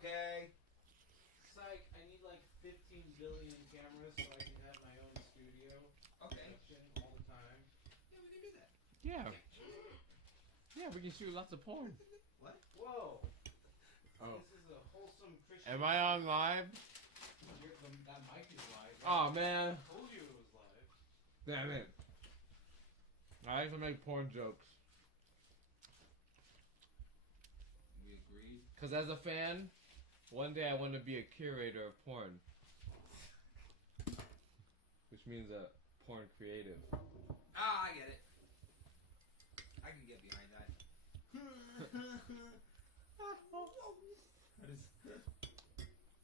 okay? Psych, I need like 15 billion cameras so I can have my own studio. Okay. All the time. Yeah, we can do that. Yeah. Yeah, we can shoot lots of porn. What? Whoa. Oh. This is a wholesome Christian. Am I on live? That mic is live. Oh man. I told you it was live. Damn it. I like to make porn jokes. We agreed. Because as a fan, one day I want to be a curator of porn. Which means a porn creative. Ah, I get it. I can get behind that.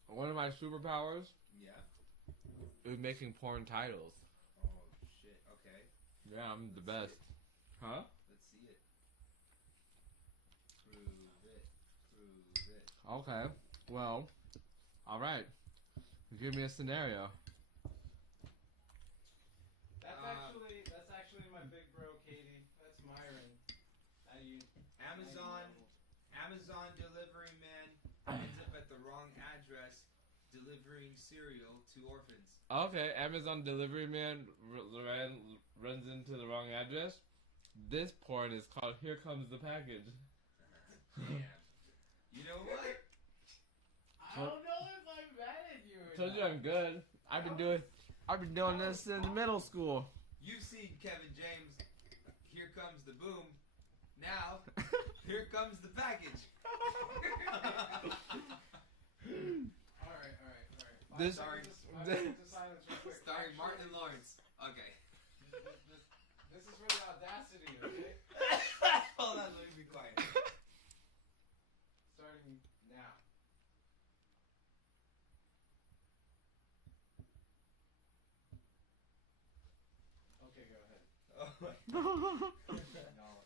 One of my superpowers Yeah. is making porn titles. Oh, shit. Okay. Yeah, I'm the best. Huh? Let's see it. Prove it. Prove it. Okay. Well, alright. Give me a scenario. That's actually my big bro, Katie. That's Myron. Amazon delivery man ends up at the wrong address delivering cereal to orphans. Okay, Amazon delivery man runs into the wrong address. This porn is called Here Comes the Package. Damn. You know what? I don't know if I'm mad at you or Told you not. I'm good. I've been doing this since middle school. You've seen Kevin James. Here comes the boom. Now, here comes the package. Alright. This- Sorry. Starring Martin Lawrence. Okay. This is for the audacity, okay? Hold on, let me be quiet. Starting now. Okay, go ahead. Oh my No,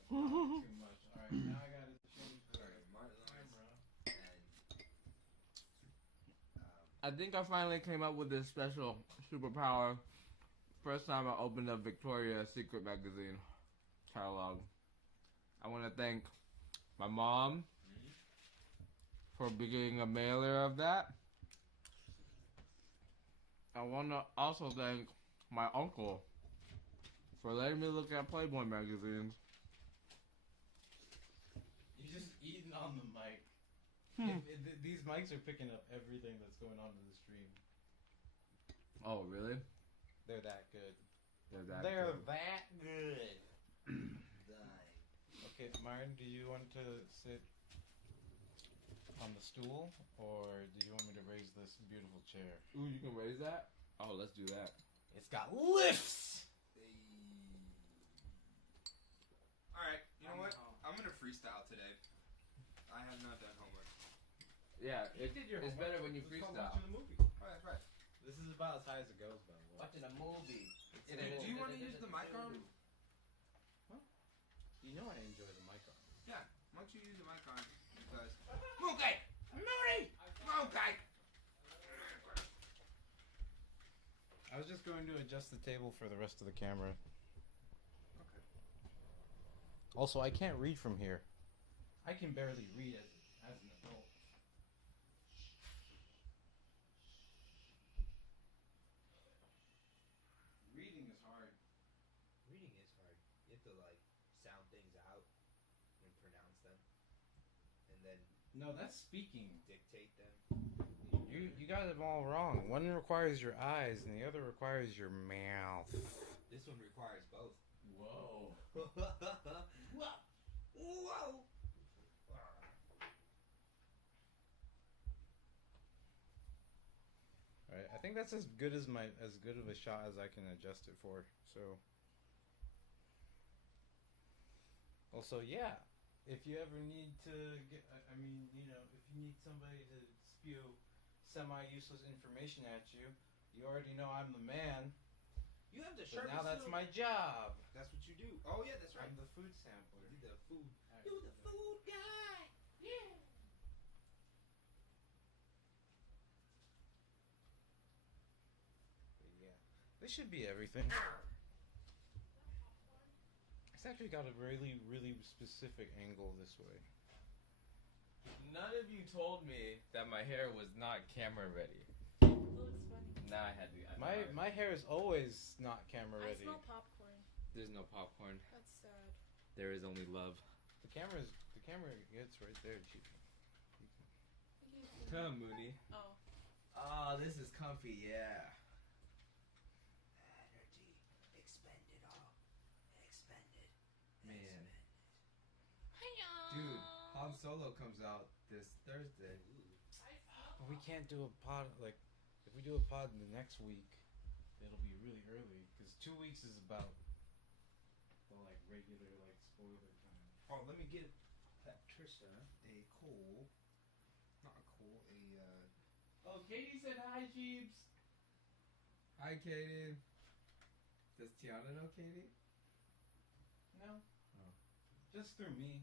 too much. Alright, now I gotta change the Sorry, Martin Lawrence. camera. I think I finally came up with this special superpower. First time I opened up Victoria's Secret magazine catalog. I want to thank my mom for being a mailer of that. I want to also thank my uncle for letting me look at Playboy magazines. You're just eating on the mic. These mics are picking up everything that's going on in the stream. Oh, really? They're that good. They're that They're good. that good. Die. Okay, Myron, do you want to sit on the stool, or do you want me to raise this beautiful chair? Ooh, you can raise that? Oh, let's do that. It's got lifts! Alright, you know what? I'm gonna freestyle today. I have not done homework. Yeah, You did your it's homework. better when you It's called freestyle. watching a movie. Alright, right. This is about as high as it goes, by the way. Watching a movie. Do you want to use the mic arm? You know I enjoy the mic on. Yeah. Why don't you use the mic arm? Because... Mookie! Moody! Mookie! I was just going to adjust the table for the rest of the camera. Okay. Also, I can't read from here. I can barely read as an adult. Reading is hard. Reading is hard. You have to, like, sound things out and pronounce them. And then No, that's speaking. dictate them. You got it all wrong. One requires your eyes, and the other requires your mouth. This one requires both. Whoa. Whoa! Whoa! Alright, I think that's as good of a shot as I can adjust it for. So. Also, yeah, if you ever need to get, I mean, you know, if you need somebody to spew semi-useless information at you, you already know I'm the man. You have the But sharpest now that's little- my job. That's what you do. Oh, yeah, that's right. I'm the food sampler. You're the food. Alright, You're the food guy. Yeah. But yeah, this should be everything. It's actually got a really, really specific angle this way. None of you told me that my hair was not camera ready. It looks funny. Now I had to. My hair is always not camera I ready. smell popcorn. There's no popcorn. That's sad. There is only love. The camera gets right there, Chief. Come, Moody. Oh. Oh, this is comfy, yeah. Energy expended all. Expended. Man. Dude, Han Solo comes out this Thursday. But we can't do a pod, like, if we do a pod in the next week, it'll be really early, because 2 weeks is about the, like, regular, like, spoiler time. Oh, let me give Patricia a cool, not a cool, Oh, Katie said hi, Jeeps. Hi, Katie. Does Tiana know Katie? No. Oh. Just through me.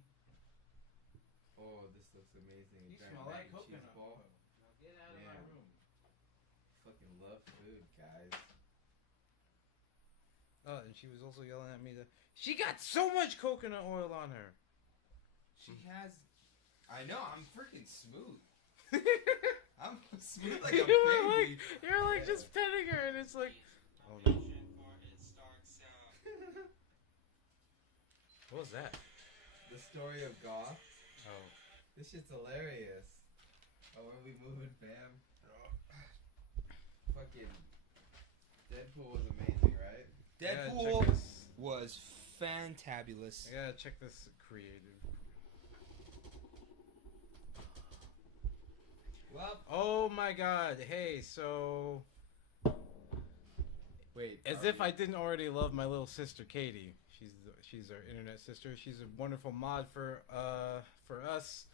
Oh, this looks amazing. You Giant smell mac like and cheese coconut. ball. Now get out of my Yeah. room. Fucking love food, guys. Oh, and she was also yelling at me that she got so much coconut oil on her. She has. I know. I'm freaking smooth. I'm smooth like a baby. You're like just petting her, and it's like. Oh no. What was that? The story of Goth. Oh. This shit's hilarious. Oh, where are we moving, fam? Fucking Deadpool was amazing, right? Deadpool Check this. was fantabulous. I gotta check this creative. Well, Oh my god, hey, so. wait. As if I didn't already love my little sister Katie. She's our internet sister. She's a wonderful mod for us.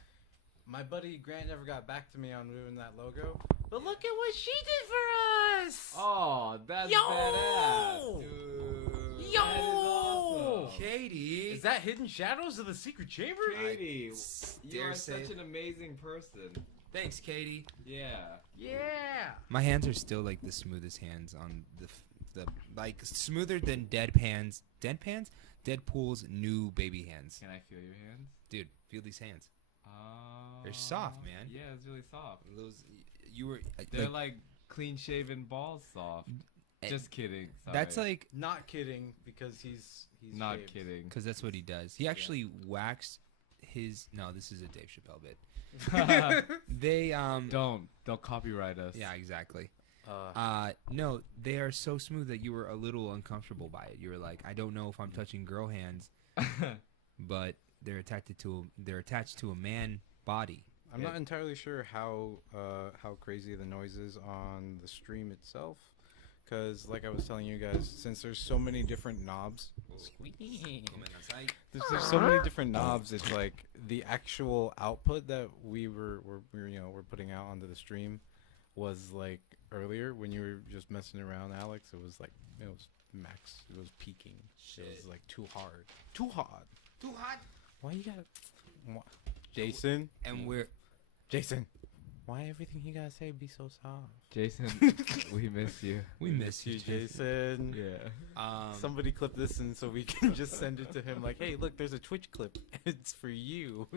My buddy Grant never got back to me on doing that logo. But look at what she did for us! Oh, that's Yo! badass. Dude. Yo! That is awesome. Katie. Is that Hidden Shadows of the Secret Chamber? Katie, you dare are say such it. an amazing person. Thanks, Katie. Yeah. Yeah! My hands are still like the smoothest hands on the like smoother than Deadpool's new baby hands. Can I feel your hands? Dude, feel these hands. They're soft, man. Yeah, it's really soft. Those you were. They're like clean shaven balls soft. Just kidding. Sorry. That's like Not kidding, because he's not shaved. kidding. because that's what he does. He actually waxed his. No, this is a Dave Chappelle bit. They Don't. They'll copyright us. Yeah, exactly. Uh, No, they are so smooth that you were a little uncomfortable by it. You were like, I don't know if I'm touching girl hands, but they're attached to a man body. I'm not entirely sure how crazy the noise is on the stream itself, because like I was telling you guys, since there's so many different knobs, there's so many different knobs. It's like the actual output that we're putting out onto the stream was like earlier when you were just messing around, Alex. It was like it was max. It was peaking. It was like too hard. Too hot. Too hot. Why you gotta? Jason. And we're Jason. Why everything you gotta say be so soft? Jason, we miss you. we miss you, Jason. Yeah. Somebody clip this in so we can just send it to him. Like, hey, look, there's a Twitch clip. It's for you.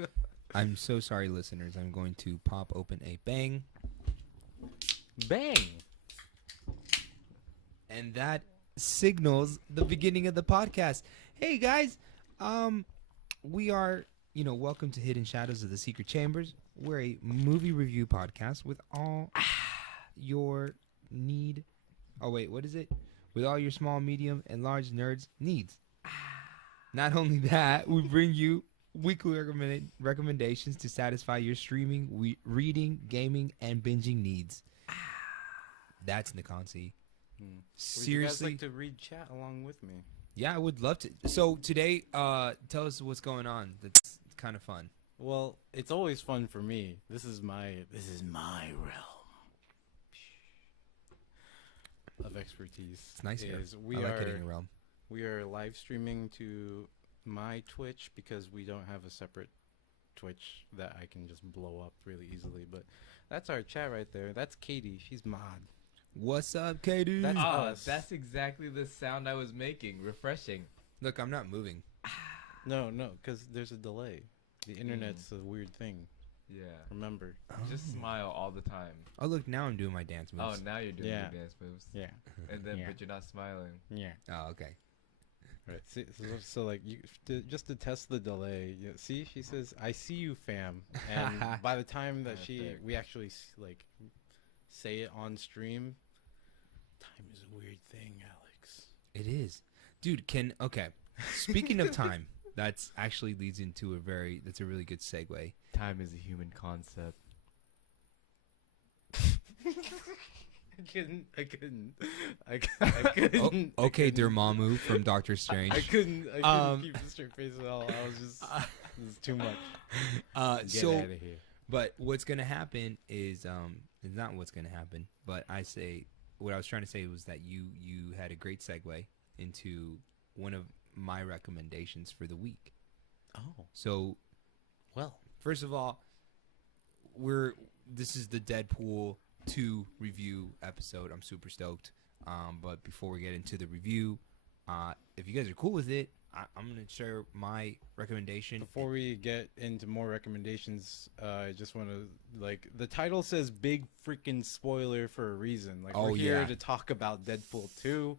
I'm so sorry, listeners. I'm going to pop open a bang, Bang. and that signals the beginning of the podcast. Hey guys, we are, welcome to Hidden Shadows of the Secret Chambers. We're a movie review podcast with all your need. Oh wait, what is it? With all your small, medium, and large nerds needs. Not only that, we bring you weekly recommendations to satisfy your streaming, reading, gaming, and binging needs. That's Nikonsi. Would you guys Seriously, like to read chat along with me? yeah, I would love to. So today, tell us what's going on. That's kind of fun. Well, it's always fun for me. This is my realm of expertise. It's nice here. We I like are it in your realm. we are live streaming to my Twitch because we don't have a separate Twitch that I can just blow up really easily. But that's our chat right there. That's Katie. She's mod. What's up, Katie? That's Oh, us. that's exactly the sound I was making. Refreshing. Look, I'm not moving. No, because there's a delay. The internet's a weird thing. Yeah. Remember. Just smile all the time. Oh, look, now I'm doing my dance Oh, moves. now you're doing Yeah. your dance moves. Yeah. And then, Yeah. but you're not smiling. Yeah. Oh, okay. Right. So like just to test the delay. See, she says, "I see you, fam." And by the time that Perfect. we actually like say it on stream, time is a weird thing, Alex. It is. Dude, okay. Speaking of time, that's actually leads into that's a really good segue. Time is a human concept. I couldn't. Okay, Dormammu from Doctor Strange. I couldn't keep a straight face at all. I was just, this is too much. Get So, out of here. but what's gonna happen is it's not what's gonna happen. But what I was trying to say was that you had a great segue into one of my recommendations for the week. Oh, So, well. first of all, this is the Deadpool 2 review episode. I'm super stoked. But before we get into the review, if you guys are cool with it, I'm gonna share my recommendation. Before we get into more recommendations, I just want to, like, the title says big freaking spoiler for a reason. Like, Oh, we're here yeah. to talk about Deadpool 2.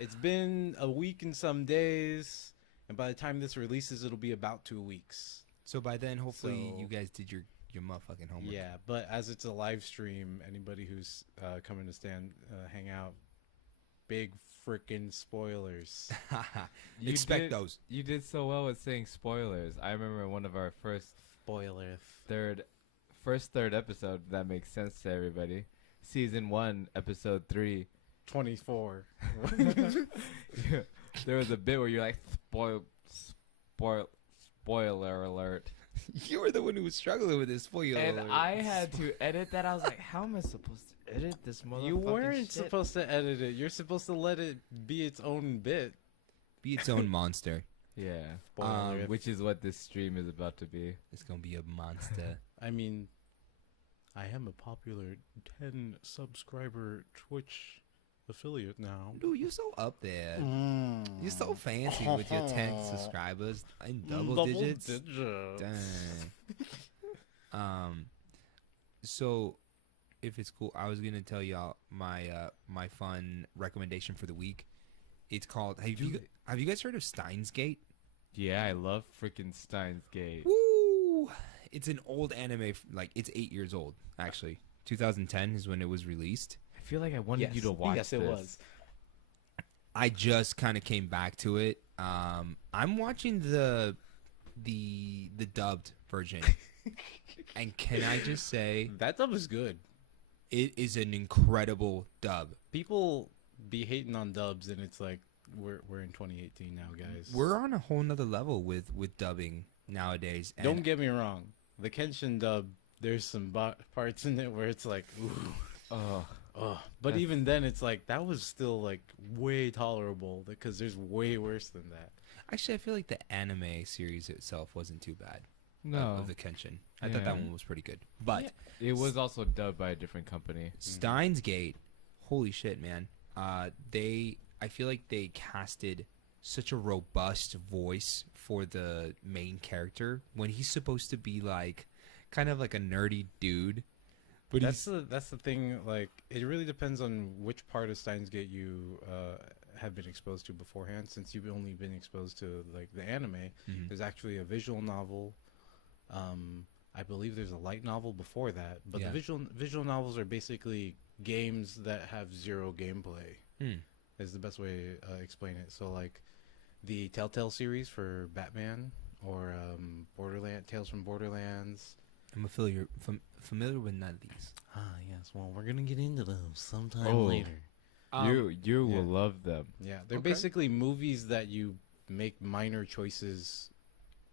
It's been a week and some days, and by the time this releases, it'll be about 2 weeks. So by then, hopefully, So- you guys did your motherfucking homework. Yeah, but as it's a live stream, anybody who's coming to hang out, big freaking spoilers. Expect did- those. You did so well with saying spoilers. I remember one of our Spoiler. third episode. That makes sense to everybody. Season 1, episode 3. 24. There was a bit where you're like, spoiler alert. You were the one who was struggling with this spoiler. And alert. I had to edit that. I was like, how am I supposed to edit this motherfucking You weren't shit? supposed to edit it. You're supposed to let it be its own bit. be its own monster. Yeah. Spoiler. Which is what this stream is about to be. It's gonna be a monster. I mean, I am a popular 10 subscriber Twitch affiliate now. Dude, you so up there. You're so fancy with your 10 subscribers in double digits. Dang. So if it's cool, I was gonna tell y'all my my fun recommendation for the week. It's called. Have you guys heard of Steins Gate? Yeah, I love freaking Steins Gate. Woo! It's an old anime. Like it's 8 years old actually. 2010 is when it was released. I feel like I wanted you to watch Yes, this. it was. I just kind of came back to it. I'm watching the dubbed version, and can I just say That dub is good. it is an incredible dub. People be hating on dubs, and it's like we're in 2018 now, guys. We're on a whole nother level with dubbing nowadays. And Don't get me wrong. The Kenshin dub, there's some parts in it where it's like, ooh. Oh, But That's- even then, it's like that was still like way tolerable because there's way worse than that. actually, I feel like the anime series itself wasn't too bad. no. Of the Kenshin, I thought that Yeah. one was pretty good. But It was also dubbed by a different company. Steins Gate, holy shit, man! I feel like they casted such a robust voice for the main character when he's supposed to be like kind of like a nerdy dude. But that's the thing. Like, it really depends on which part of Steins Gate you have been exposed to beforehand. Since you've only been exposed to like the anime, Mhm. there's actually a visual novel. I believe there's a light novel before that, but Yeah. the visual novels are basically games that have zero gameplay. Hmm. Is the best way to explain it. So like the Telltale series for Batman or Tales from Borderlands. I'm familiar with none of these. Ah, yes. Well, we're gonna get into those sometime Oh. later. You yeah. will love them. Yeah, they're Okay. basically movies that you make minor choices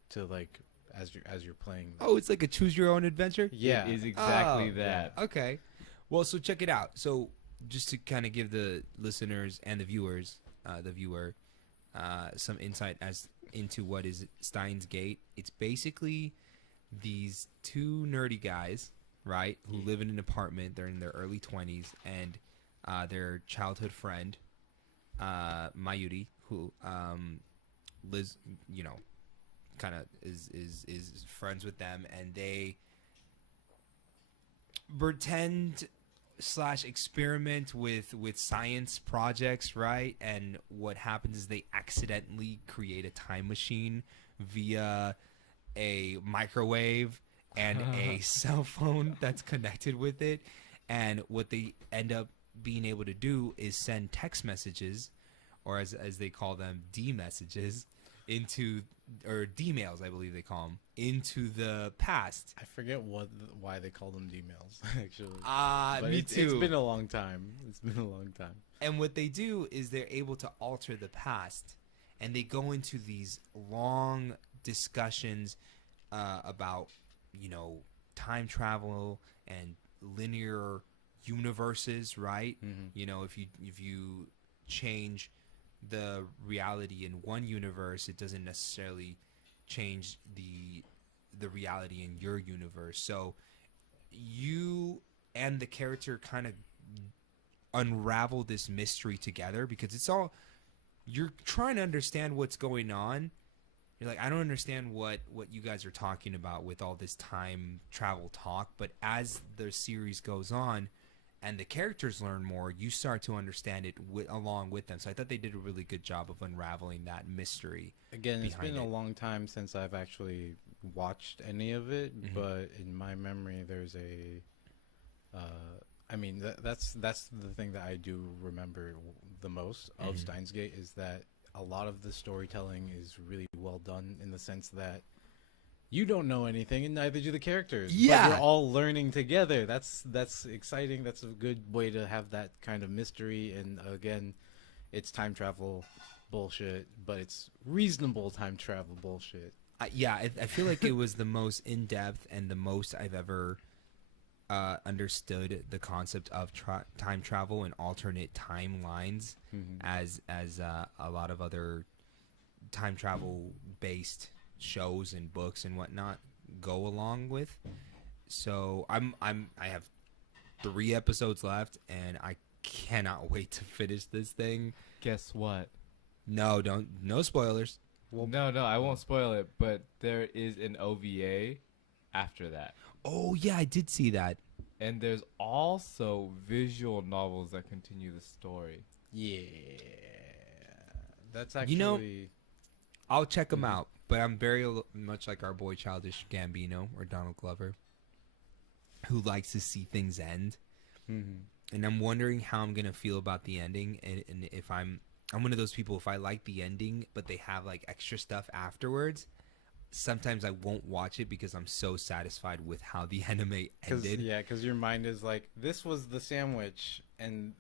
to like as you're playing. Oh, it's like a choose your own adventure. Yeah. It is exactly Oh, that. Okay. Well, so check it out. So just to kind of give the listeners and the viewer some insight as into what is Steins Gate. It's basically these two nerdy guys, right, who live in an apartment. They're in their early 20s, and their childhood friend, Mayuri, who lives, kind of is friends with them, and they pretend slash experiment with science projects, right? And what happens is they accidentally create a time machine via a microwave and a cell phone that's connected with it. And what they end up being able to do is send text messages, or as they call them, D messages, into, or D-mails, I believe they call them, into the past. I forget why they call them D-mails, actually. But me too. It's been a long time. And what they do is they're able to alter the past, and they go into these long discussions about, time travel and linear universes, right? Mm-hmm. If you change the reality in one universe, it doesn't necessarily change the reality in your universe. So you and the character kind of unravel this mystery together, because you're trying to understand what's going on. You're like, I don't understand what you guys are talking about with all this time travel talk. But as the series goes on and the characters learn more, you start to understand it along with them. So I thought they did a really good job of unraveling that mystery. Again, it's been a long time since I've actually watched any of it, but in my memory, there's that's the thing that I do remember the most of Steins Gate, is that a lot of the storytelling is really well done, in the sense that you don't know anything, and neither do the characters. Yeah, but you're all learning together. That's exciting. That's a good way to have that kind of mystery. And again, it's time travel bullshit, but it's reasonable time travel bullshit. I feel like it was the most in depth and the most I've ever understood the concept of time travel and alternate timelines, as a lot of other time travel based shows and books and whatnot go along with. So I have 3 episodes left, and I cannot wait to finish this thing. Guess what? No spoilers. Well, no, I won't spoil it, but there is an OVA after that. Oh yeah, I did see that. And there's also visual novels that continue the story. Yeah, that's actually. I'll check them out. But I'm very much like our boy Childish Gambino, or Donald Glover, who likes to see things end. And I'm wondering how I'm gonna feel about the ending, and if I'm one of those people, if I like the ending but they have like extra stuff afterwards, sometimes I won't watch it because I'm so satisfied with how the anime ended. Because your mind is like, this was the sandwich, and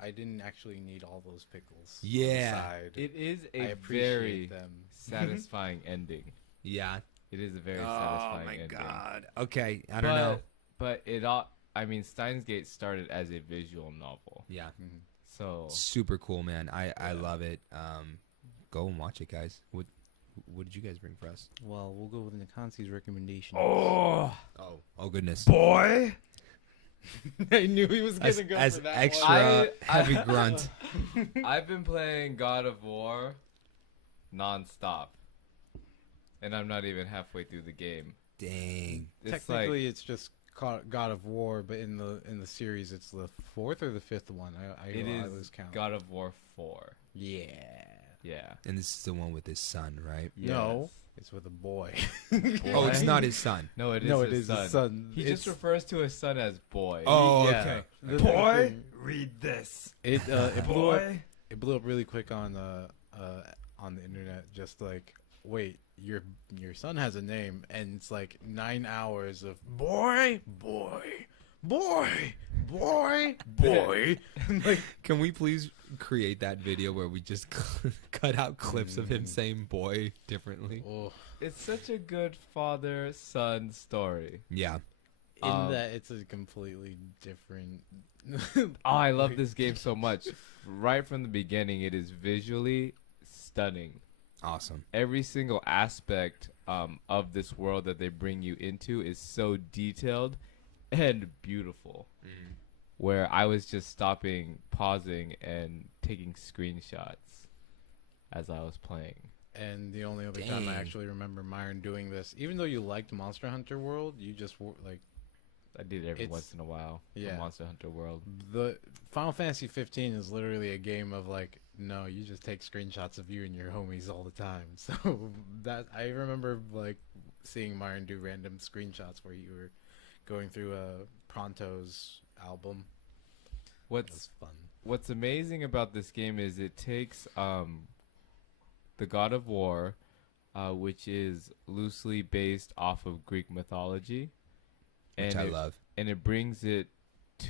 I didn't actually need all those pickles. Yeah, on the side. It is a very satisfying ending. Yeah, it is a very satisfying ending. Oh my god. Okay, I don't know. But Steins Gate started as a visual novel. Yeah. So super cool, man. I love it. Go and watch it, guys. What did you guys bring for us? Well, we'll go with Nakansi's recommendation. Oh goodness. Boy. I knew he was gonna go as for that extra heavy grunt. I've been playing God of War nonstop, and I'm not even halfway through the game. Dang. Technically, it's just God of War, but in the series, it's the 4th or the 5th one. I lose count. God of War 4. Yeah. And this is the one with his son, right? Yes. No, it's with a boy. Oh, it's not his son. No, it is his son. He just refers to his son as boy. Oh, okay. Boy, read this. It blew up really quick on the internet. Just like, wait, your son has a name, and it's like 9 hours of boy. Like, can we please create that video where we just cut out clips of him saying boy differently? Oh. It's such a good father-son story. Yeah. In that it's a completely different. I love this game so much. Right from the beginning, it is visually stunning. Awesome. Every single aspect of this world that they bring you into is so detailed and beautiful. Where I was just stopping, pausing, and taking screenshots as I was playing. And the only other time I actually remember Myron doing this, even though you liked Monster Hunter World, you just like I did it every It's- once in a while. yeah. For Monster Hunter World. The Final Fantasy 15 is literally a game of like, no, you just take screenshots of you and your homies all the time. So that I remember like seeing Myron do random screenshots where you were going through Pronto's album. It What's was fun. What's amazing about this game is it takes the God of War, which is loosely based off of Greek mythology, Which and I it, love. and it brings it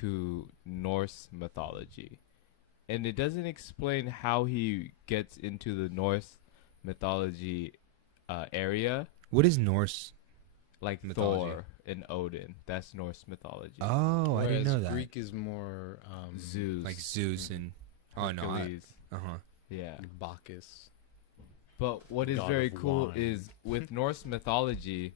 to Norse mythology. And it doesn't explain how he gets into the Norse mythology area, What is Norse? like Mythology. Thor and Odin. That's Norse mythology. Oh, I didn't Whereas know that. Greek is more Zeus, Like Zeus and oh no, Hercules. uh-huh. Yeah. Bacchus. But what is God very of cool wine. is with Norse mythology,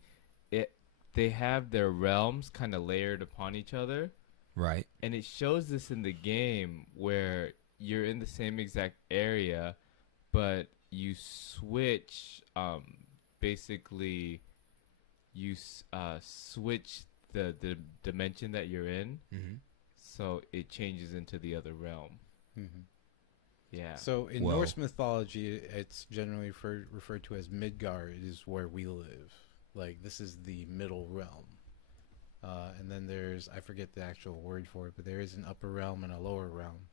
they have their realms kind of layered upon each other, Right. and it shows this in the game where you're in the same exact area, but you switch. Basically, you switch the dimension that you're in, Mm-hmm. so it changes into the other realm. Mm-hmm. Yeah. So in Whoa. Norse mythology, it's generally referred to as Midgard is where we live. Like this is the middle realm. And then there's, I forget the actual word for it, but there is an upper realm and a lower realm.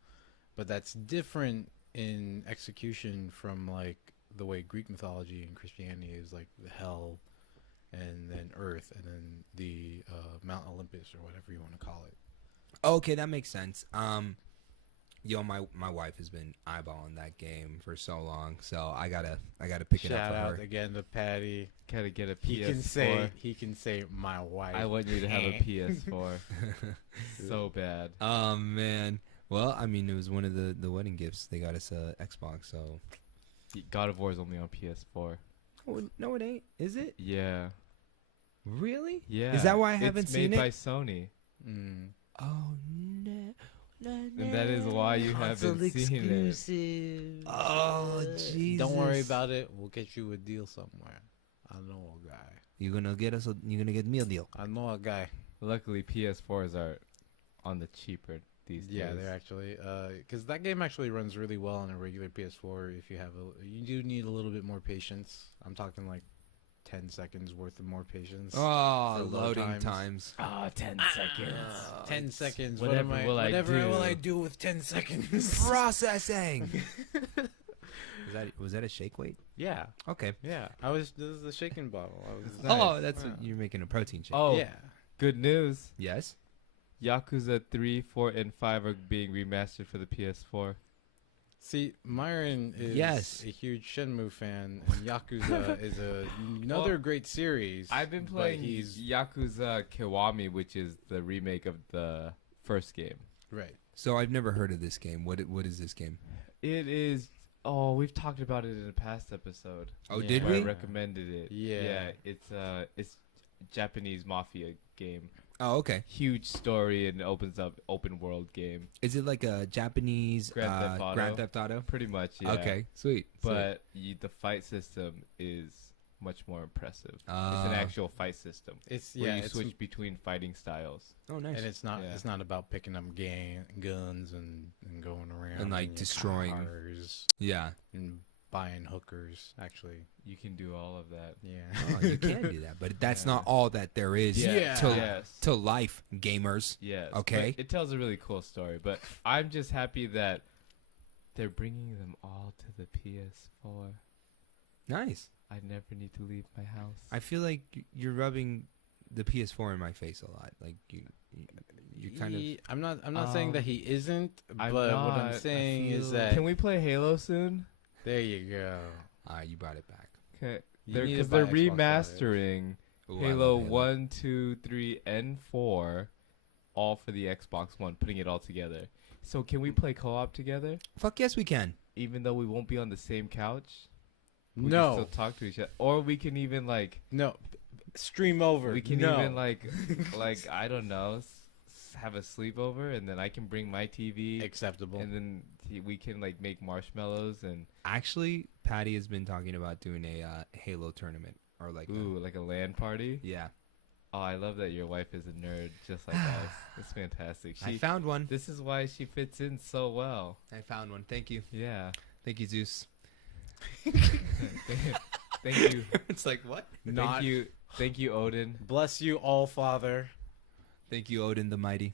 But that's different in execution from like the way Greek mythology and Christianity is, like the hell and then earth and then the Mount Olympus or whatever you want to call it. Okay, that makes sense. Yo, my wife has been eyeballing that game for so long, so I gotta pick it up Shout for out her. again to Patty. Gotta get a He PS4. can say my wife. I want you to have a PS4 so bad. Oh man. Well, I mean, it was one of the wedding gifts. They got us a Xbox, so. God of War is only on PS4. Oh, no, it ain't. Is it Yeah. really? Yeah. Is that why I haven't it's seen made it? by Sony. Mm. Oh no. And that is why you haven't seen it. Oh Jesus! Don't worry about it. We'll get you a deal somewhere. I know a guy. You're gonna get me a deal. I know a guy. Luckily, PS4s are on the cheaper these Yeah, days. they're actually because that game actually runs really well on a regular PS4. If you have you do need a little bit more patience. I'm talking like 10 seconds worth of more patience. Oh, For load loading times. times. Ah, 10 seconds. 10 seconds. whatever will I whatever do? will I do with 10 seconds? Processing. Was that a shake weight? Yeah, Okay. yeah. This is the shaking bottle. Oh, that's Yeah. what you're making a protein shake. Oh, yeah. good news. Yes. Yakuza 3, 4, and 5 are being remastered for the PS4. See, Myron is Yes. a huge Shenmue fan, and Yakuza is another Well, great series. I've been but playing he's Yakuza Kiwami, which is the remake of the first game. right. So I've never heard of this game. What is this game? It is. Oh, we've talked about it in a past episode. Oh, Yeah. did where I we? recommended it. Yeah. It's Japanese mafia game. Oh, okay. Huge story and opens up open world game. Is it like a Japanese Grand Theft Auto. Grand Theft Auto? Pretty much, yeah. Okay, sweet. But the fight system is much more impressive. It's an actual fight system It's where yeah. you It's switch between fighting styles. Oh, nice. and it's not Yeah. it's not about picking up guns and going around And, like, in your destroying. cars Yeah. and buying hookers. Actually, You can do all of that. yeah. Oh, you can do that, but that's Yeah. not all that there is Yeah. to Yes. to life, gamers. Yes. Okay. But it tells a really cool story, but I'm just happy that they're bringing them all to the PS4. Nice. I never need to leave my house. I feel like you're rubbing the PS4 in my face a lot. Like you're kind of. I'm not saying that he isn't, I'm but what not. I'm I saying is feel- that Can we play Halo soon? there you go. You brought it back. Okay. You need to Because buy they're Xbox Live. remastering Ooh, I Halo love 1, 2, 3, and 4 all for the Xbox One, putting it all together. So can we play co-op together? Fuck yes, we can. Even though we won't be on the same couch? We can No, still talk to each other. Or we can even like no, stream over. we can No. even like I don't know, have a sleepover, and then I can bring my TV, acceptable. and then we can like make marshmallows and Actually, Patty has been talking about doing a Halo tournament or like. like a LAN party. Yeah. Oh, I love that your wife is a nerd just like us. It's fantastic. I found one. This is why she fits in so well. I found one. Thank you. Yeah. Thank you, Zeus. Thank you. It's like, what? Not- Thank you, Odin. Bless you, all Father. Thank you, Odin the Mighty.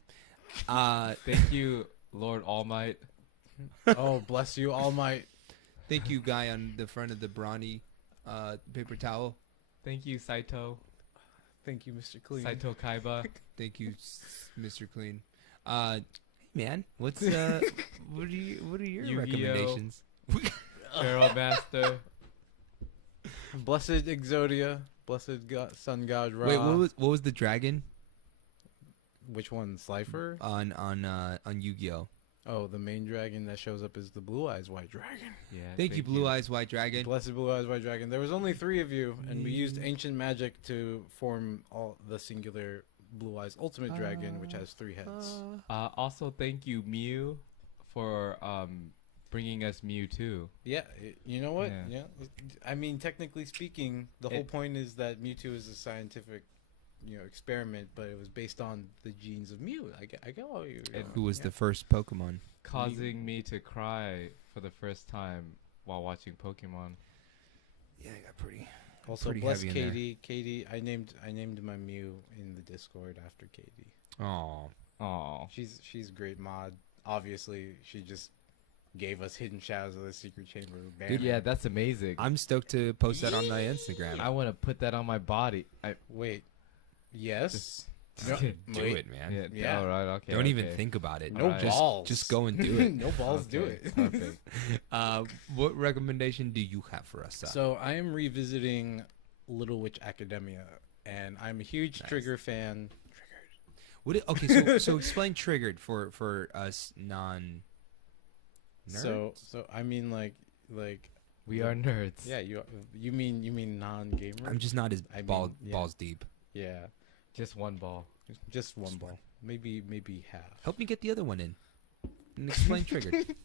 Thank you, Lord All Might. Oh, bless you, All Might. Thank you, guy on the front of the brawny paper towel. Thank you, Saito. Thank you, Mr. Clean. Saito Kaiba. Thank you, Mr. Clean. Hey, man, what's what are your Yu-Gi-Oh. recommendations? Pharaoh Master. Blessed Exodia. Blessed Sun God Ra. Wait, what was the dragon Which one? Slifer? on Yu-Gi-Oh? Oh, the main dragon that shows up is the Blue Eyes White Dragon. Yeah. Thank you, Blue Eyes White Dragon. Blessed Blue Eyes White Dragon. There was only 3 of you, and we used ancient magic to form all the singular Blue Eyes Ultimate Dragon, which has 3 heads. Also, thank you, Mew, for bringing us Mewtwo. Yeah, you know what? Yeah. Yeah. I mean, technically speaking, the whole point is that Mewtwo is a scientific, experiment, but it was based on the genes of Mew. I get all you. Who was the first Pokemon? Causing me to cry for the first time while watching Pokemon. Yeah, I got pretty. Also, pretty bless heavy in there. Katie. Katie, I named my Mew in the Discord after Katie. Oh, Aw. She's a great mod. Obviously, she just gave us Hidden Shadows of the Secret Chamber. Dude, banner. yeah, that's amazing. I'm stoked to post that on my Instagram. I want to put that on my body. Wait. Yes. Just No, kidding. Do wait. it, man. Yeah. Yeah. All right. Okay. Don't even okay. think about it. No Alright. balls. Just go and do it. No balls. Do Okay, it. Perfect. What recommendation do you have for us? So I am revisiting Little Witch Academia, and I'm a huge Nice. Trigger fan. Okay, so explain Triggered for us non. So I mean like We are nerds. yeah, you mean non-gamer? I'm just not as I mean, yeah. balls deep. Yeah, Just one ball. just one ball, maybe half. Help me get the other one in. And explain Triggered.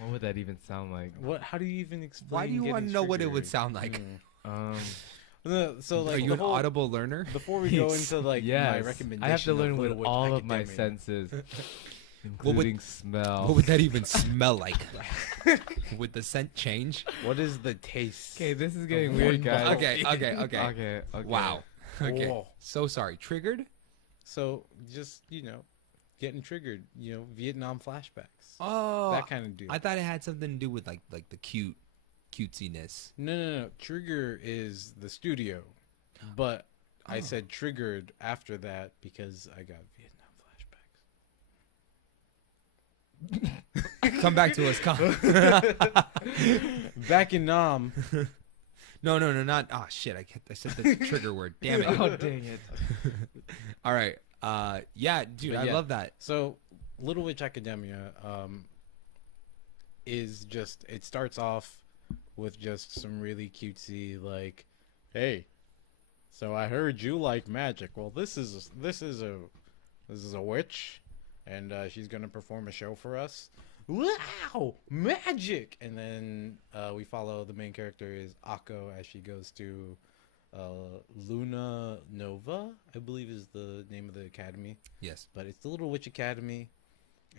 What would that even sound like? What? How do you even explain? Why do you want wanna know what it would sound like? No, so like Are you the an whole, audible learner? before we go into like Yes. my recommendation, I have to learn of with Little Witch all of my Academia. senses, What would- including smell. What would that even smell like? Would the scent change? What is the taste? Okay, this is getting Of weird, one guys. ball. Okay. Okay. Wow. Okay. Whoa. So sorry. Triggered? So just getting triggered. Vietnam flashbacks. Oh, That kind of dude. I thought it had something to do with like the cutesiness. No. Trigger is the studio, but I Oh. said triggered after that because I got Vietnam flashbacks. Come back to us. Come. Back in Nam. No, not. Oh shit! I said the trigger word. Damn it. Oh dang it! All right. Yeah, dude, But I yeah. love that. So Little Witch Academia is just, it starts off with just some really cutesy like, hey, so I heard you like magic. Well, this is a witch, and she's gonna perform a show for us. Wow, magic! And then we follow the main character is Akko as she goes to Luna Nova, I believe is the name of the academy. Yes. But it's the Little Witch Academy,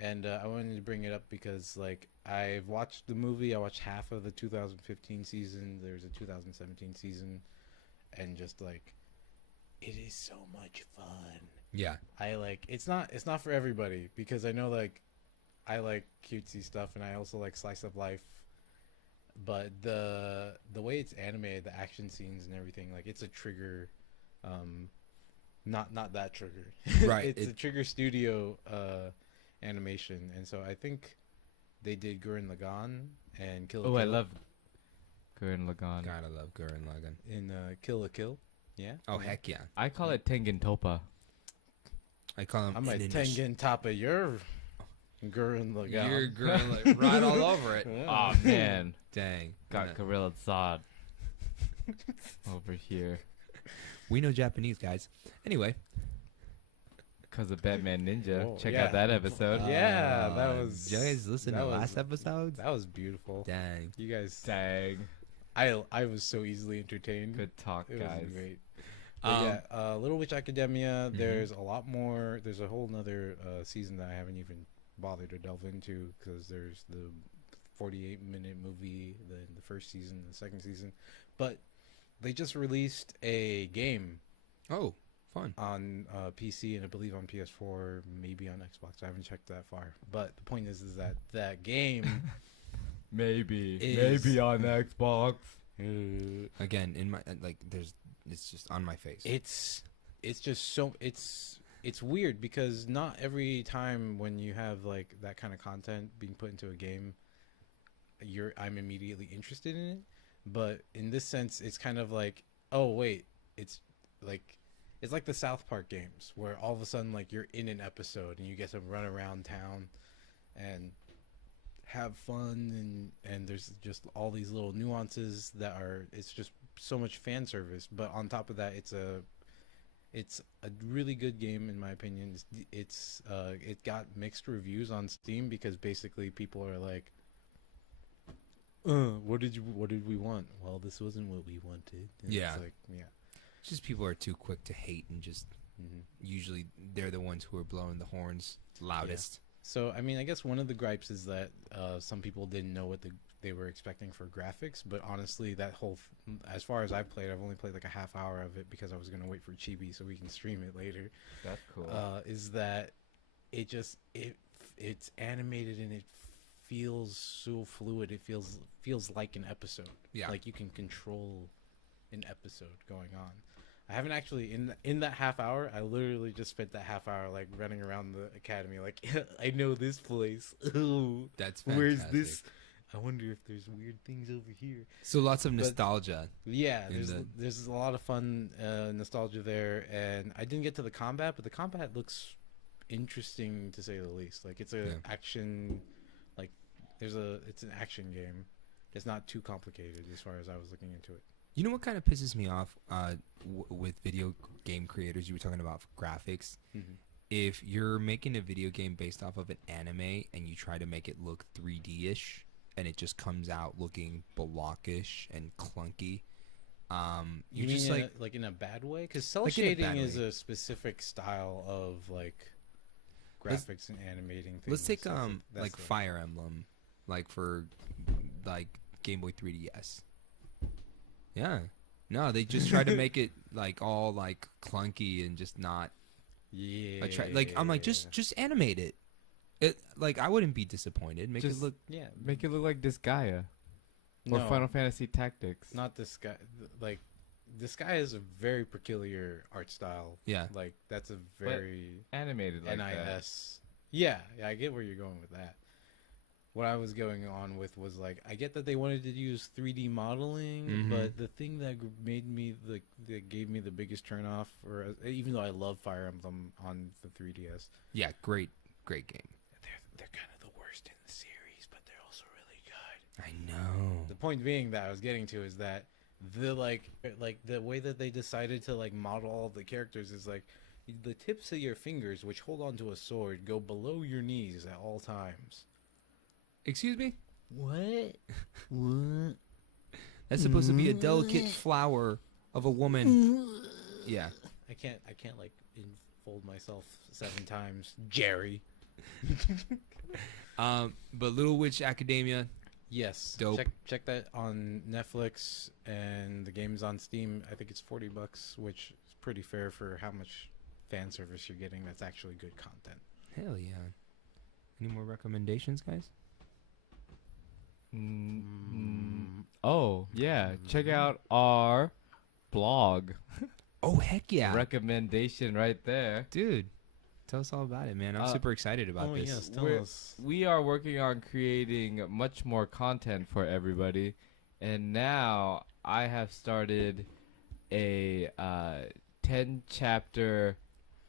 and I wanted to bring it up because like I've watched the movie. I watched half of the 2015 season. There's a 2017 season, and just like it is so much fun. Yeah. I like it's not for everybody because I know like I like cutesy stuff and I also like slice of life. But the way it's animated, the action scenes and everything, like it's a Trigger, not that Trigger, Right, it's a Trigger Studio animation, and so I think they did Gurren Lagann and Kill. Oh, I love Gurren Lagann. God, I love Gurren Lagann. in Kill la Kill. Yeah. Oh heck yeah! I call it Tengen Toppa. I call him. I'm a an Tengen top of your Gurren Lagann. You're Gurren like, right all over it. Oh man, Dang. got Gorilla Zod over here We know Japanese, guys. Anyway. because of Batman Ninja. Whoa, Check yeah. out that episode. Yeah, that was. Did you guys listen that to was- last episode? That was beautiful. Dang. You guys, Dang, I was so easily entertained. good talk, It was guys. great. Little Witch Academia. Mhm. There's a lot more. There's a whole nother season that I haven't even bothered to delve into because there's the 48-minute movie, then the first season, the second season. But they just released a game Oh, fun. on PC and I believe on PS4, maybe on Xbox. I haven't checked that far. But the point is that that game Maybe Is- on Xbox. Again, in my it's just on my face. it's just so it's weird because not every time when you have like that kind of content being put into a game I'm immediately interested in it, but in this sense it's kind of like, oh wait, it's like the South Park games where all of a sudden like you're in an episode and you get to run around town and have fun, and there's just all these little nuances that are, it's just so much fan service. But on top of that, it's a really good game in my opinion. It got mixed reviews on Steam because basically people are like, what did we want? Well, this wasn't what we wanted. And Yeah. it's like, yeah. It's just people are too quick to hate, and just usually they're the ones who are blowing the horns loudest. So, I mean, I guess one of the gripes is that some people didn't know what they were expecting for graphics, but honestly, that whole, as far as I've played, I've only played like a half hour of it because I was going to wait for Chibi so we can stream it later, That's cool. is that it's animated and it feels so fluid. It feels like an episode. Yeah. Like you can control an episode going on. I haven't actually in that half hour. I literally just spent that half hour like running around the academy. Like I know this place. Ooh, That's where's fantastic. this? I wonder if there's weird things over here. So lots of But- nostalgia. Yeah, In there's a lot of fun nostalgia there, and I didn't get to the combat, but the combat looks interesting to say the least. Like it's a Yeah. action, like it's an action game. It's not too complicated as far as I was looking into it. You know what kind of pisses me off with video game creators? You were talking about graphics. If you're making a video game based off of an anime and you try to make it look 3D-ish and it just comes out looking blockish and clunky, You you're mean just like in a bad way? Because cell Like in a shading bad is way. a specific style of like Let's- graphics and animating things. let's take So that's like the- Fire Emblem, like for like Game Boy 3DS. Yeah. No, they just try to make it like all like clunky and just not Yeah. I'm like just animate it. It like I wouldn't be disappointed. Make Just- it look yeah. Make it look like Disgaea or No, Final Fantasy Tactics. not this guy. Like this guy is a very peculiar art style. yeah. Like that's a very Animated like that. NIS. Yeah, I get where you're going with that. What I was going on with was like, I get that they wanted to use 3D modeling, Mhm. but the thing that made me that gave me the biggest turnoff, or even though I love Fire Emblem on the 3DS, Yeah, great game. they're kind of the worst in the series, but they're also really good. I know. The point being that I was getting to is that the like the way that they decided to like model all the characters is like the tips of your fingers, which hold onto a sword, go below your knees at all times. Excuse me? What? What? That's supposed to be a delicate flower of a woman. Yeah. I can't like enfold myself 7 times, Jerry. But Little Witch Academia, Yes. Dope. Check that on Netflix, and the game's on Steam. I think it's $40, which is pretty fair for how much fan service you're getting. That's actually good content. hell yeah. Any more recommendations, guys? Oh yeah, check out our blog. Oh heck yeah. Recommendation right there. Dude, tell us all about it, man. I'm super excited about this. Yes, tell We're- us. We are working on creating much more content for everybody, and now I have started a 10 chapter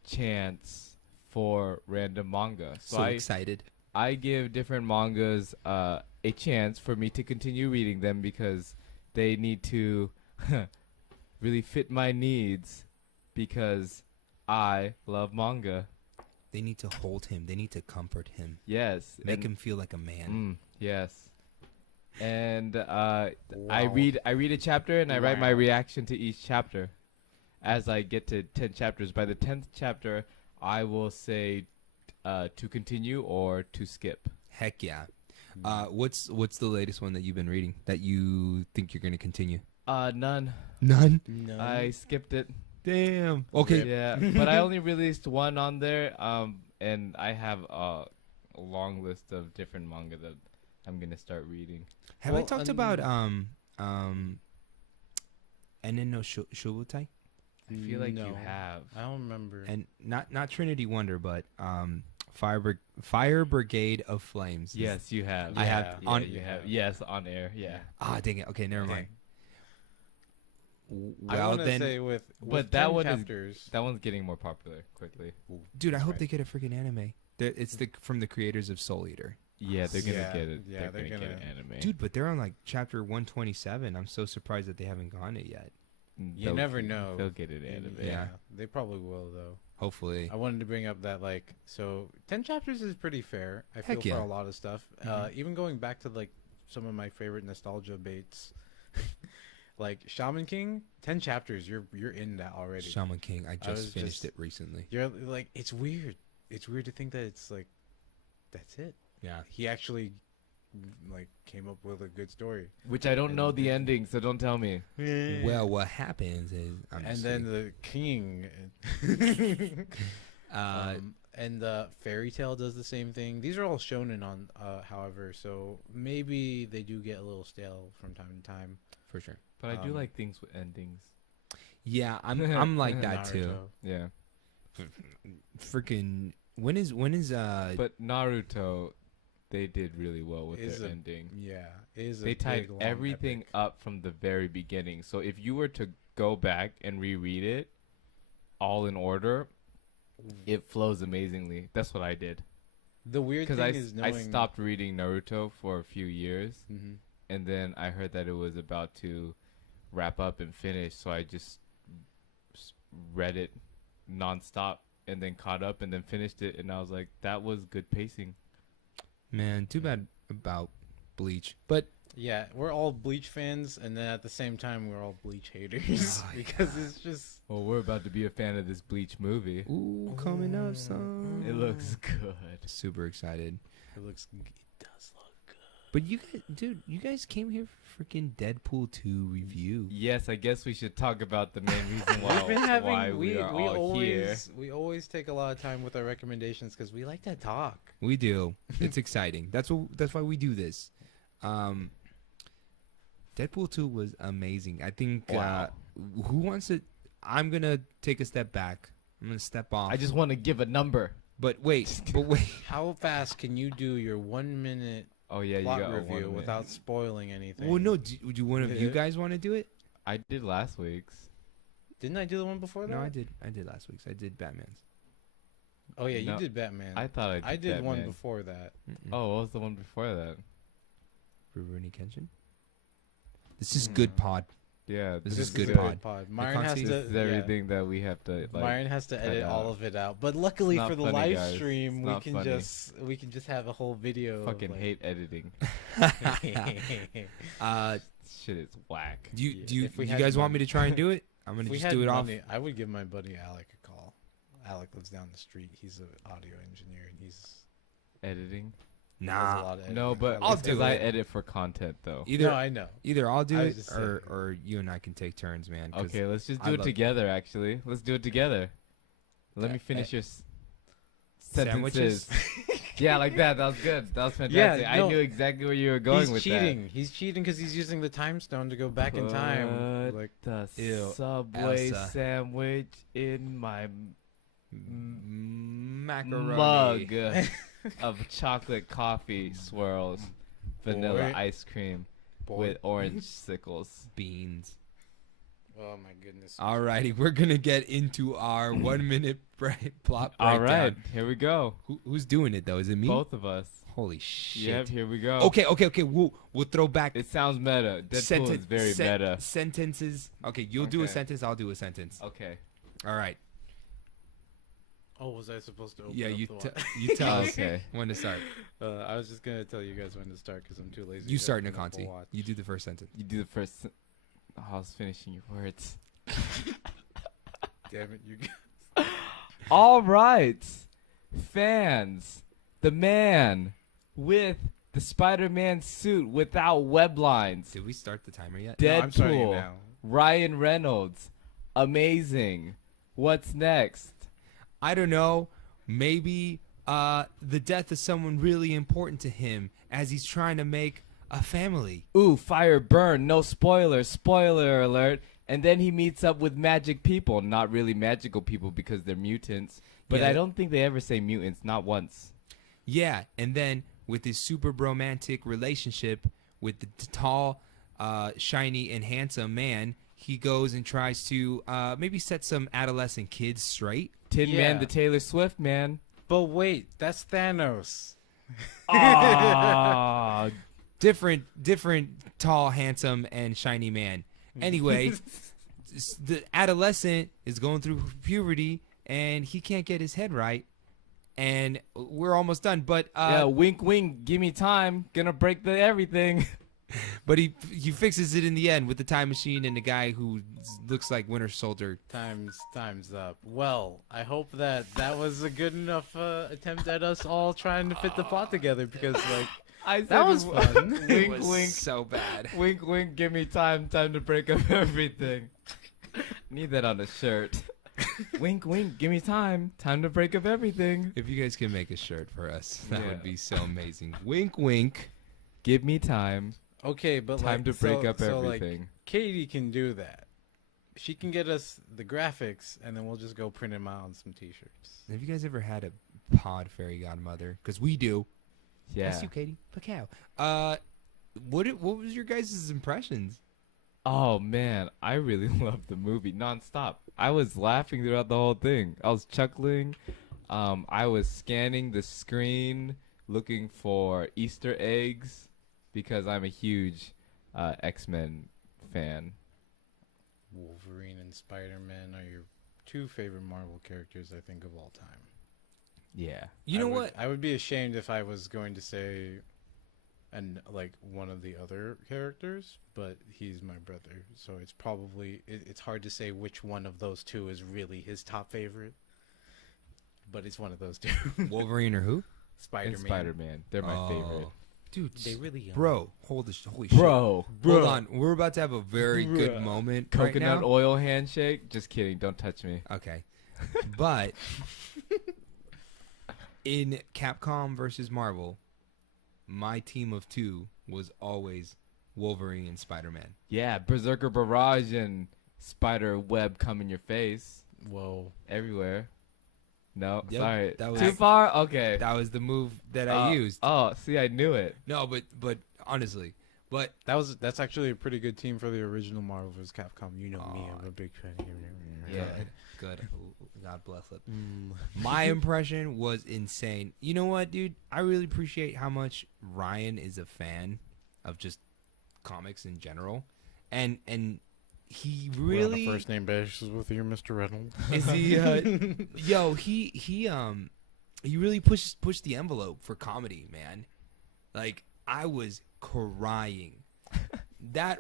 chance for random manga. So excited. I give different mangas a chance for me to continue reading them because they need to really fit my needs because I love manga. They need to hold him. They need to comfort him. Yes. Make him feel like a man. Yes. And I Wow. read a chapter and I write my Wow. reaction to each chapter. as I get to 10 chapters. By the 10th chapter, I will say to continue or to skip. Heck yeah. What's the latest one that you've been reading that you think you're gonna continue? None. None. No. I skipped it. Damn. Okay. Yeah, but I only released one on there. And I have a long list of different manga that I'm gonna start reading. Have I Well, talked about Enen no Shubutai? I feel like No. you have. I don't remember. And not Trinity Wonder, but Fire Brigade of Flames. Yes, you have. I have Yeah, on. you have. Yes, on air. Yeah. Ah, dang it. Okay, never mind. I Well want to then, say with But that 10 one is- chapters, That one's getting more popular quickly. dude, I hope right. they get a freaking anime. It's from the creators of Soul Eater. Yeah, they're gonna Yeah, get it. yeah, they're they're gonna get gonna- an anime. Dude, but they're on like chapter 127. I'm so surprised that they haven't gone it yet. You never know. They'll get it anime. Yeah. They probably will though. Hopefully. I wanted to bring up that like 10 chapters is pretty fair. I feel Heck yeah. for a lot of stuff. Mhm. Even going back to like some of my favorite nostalgia baits, like Shaman King, 10 chapters. You're in that already. Shaman King. I was just finished just- it recently. You're like it's weird. It's weird to think that it's like that's it. Yeah. He actually like came up with a good story. Which I don't know the ending, so don't tell me. Well, what happens is, I'm and just then kidding. the king. And the fairy tale does the same thing. These are all shonen on, however, so maybe they do get a little stale from time to time. for sure. But I do Um, like things with endings. Yeah, I'm like that too. Naruto. Yeah. Freaking when is But Naruto, they did really well with Is their a- ending. Yeah, it is. They a tied big, long everything epic. up from the very beginning. So if you were to go back and reread it all in order, it flows amazingly. That's what I did. The weird Because thing is I knowing. stopped reading Naruto for a few years, Mhm. and then I heard that it was about to wrap up and finish, so I just read it nonstop and then caught up and then finished it, and I was like, that was good pacing. man, too bad about Bleach. But Yeah, we're all Bleach fans, and then at the same time, we're all Bleach haters Oh, because it's just. Well, we're about to be a fan of this Bleach movie. ooh, coming up, son. It looks good. Super excited. It does look good. But you guys, dude, you guys came here for freaking Deadpool 2 review. Yes, I guess we should talk about the main reason why, We've been having. why we are all here. We always take a lot of time with our recommendations because we like to talk. We do. It's exciting. That's why we do this. Deadpool 2 was amazing. I think Wow. who wants to I'm going to take a step back. I'm going to step off. I just want to give a number. But wait. How fast can you do your 1 minute Oh yeah, you plot got a review 1 minute. without spoiling anything? Well, no, do one of you guys want to do it? I did last week's. Didn't I do the one before that? No, I did last week's. I did Batman's. Oh yeah, you No, did Batman. I thought I did one Batman. before that. Mm-mm. Oh, what was the one before that? Rurouni Kenshin. This is good pod. Yeah, This This is good a pod. Myron has content- to. This is everything that we have to like. Myron has to cut edit all out. of it out. But luckily It's for not the funny, live guys. stream, It's we not can funny. just have a whole video. Fucking of, hate editing. Shit is whack. Do you Yeah, do you, if we you had guys want money. me to try and do it? I'm gonna If we just had do it off. money, I would give my buddy Alec a call. Alec lives down the street. He's an audio engineer, and he Editing? does a Nah. lot of editing. No, but I'll because do I it. edit for content though. Either No, I know. either I'll do I it was just saying. or you and I can take turns, man. 'cause Okay, let's just I do it love- together. Actually, let's do it together. Let me finish your Sandwiches? sentences. Yeah, like that. That was good. That was Yeah, fantastic. no, I knew exactly where you were going He's with cheating. He's cheating because he's using the time stone to go back in time. Put Like that. The Ew, Subway Elsa. sandwich in my macaroni mug of chocolate coffee swirls, vanilla Boy. ice cream boy. with orange sickles. beans. Oh my goodness. Alrighty, we're gonna get into our 1 minute plot breakdown. All right, here we go. Who's doing it though? Is it me? Both of us. Holy shit. Yep, here we go. Okay. We'll throw back It sounds meta. Deadpool is very meta. sentences. Okay, you'll do a Okay. sentence. I'll do a sentence. Okay. All right. Oh, was I supposed to open Yeah, up you the wa- you tell us Okay. when to start. I was just gonna tell you guys when to start because I'm too lazy. You to start, open up the Nakanti. watch. You do the first sentence. You do the first. I was finishing your words. damn it, you. All right, fans, the man with the Spider-Man suit without web lines, Did we start the timer yet? No, I'm starting it Deadpool, now. Ryan Reynolds, amazing. What's next? I don't know. Maybe the death of someone really important to him as he's trying to make a family. Ooh, fire burn, no spoilers, spoiler alert. And then he meets up with magic people. Not really magical people because they're mutants. But Yeah. I don't think they ever say mutants, not once. Yeah, and then with his super romantic relationship with the tall, shiny, and handsome man, he goes and tries to maybe set some adolescent kids straight. Tin Yeah. Man, the Taylor Swift man. But wait, that's Thanos. Ah, Different, tall, handsome, and shiny man. Anyway, the adolescent is going through puberty, and he can't get his head right. And we're almost done, but yeah, wink, wink, give me time. Gonna break the everything. but he fixes it in the end with the time machine and the guy who looks like Winter Soldier. Time's up. Well, I hope that was a good enough attempt at us all trying to fit the plot together because, like, I said that was fun. It Wink, was wink. so bad. Wink, wink, give me time. Time to break up everything. Need that on a shirt. Wink, wink, give me time. Time to break up everything. If you guys can make a shirt for us, that Yeah. would be so amazing. Wink, wink. Give me time. Okay, but Time like, to break up so, like, everything. Katie can do that. She can get us the graphics, and then we'll just go print them out on some T-shirts. Have you guys ever had a pod fairy godmother? Because we do. Yeah. That's you, Katie. Pacao. What was your guys' impressions? Oh man, I really loved the movie nonstop. I was laughing throughout the whole thing. I was chuckling. I was scanning the screen looking for Easter eggs because I'm a huge X-Men fan. Wolverine and Spider-Man are your two favorite Marvel characters, I think, of all time. Yeah. You know I would- what? I would be ashamed if I was going to say, and like one of the other characters, but he's my brother, so it's probably it's hard to say which one of those two is really his top favorite. But it's one of those two. Wolverine or who? Spider-Man. And Spider-Man. They're my favorite. Dude, They really are. bro, holy shit. Bro. Hold on. We're about to have a very good Bruh. moment Coconut right now. oil handshake? Just kidding. Don't touch me. Okay. But in Capcom versus Marvel, my team of two was always Wolverine and Spider-Man. Yeah, Berserker Barrage and Spider Web come in your face Whoa. everywhere. No, Yep, sorry. that was- Too far? Okay. That was the move that I used. Oh, see, I knew it. No, but honestly, but That's actually a pretty good team for the original Marvel vs. Capcom. You know me, I'm a big fan. Yeah. good. God bless it. My impression was insane. You know what, dude? I really appreciate how much Ryan is a fan of just comics in general, and he We're on really a first name basis with you, Mr. Reynolds. is he. Yo, he really pushed the envelope for comedy, man. Like I was crying. that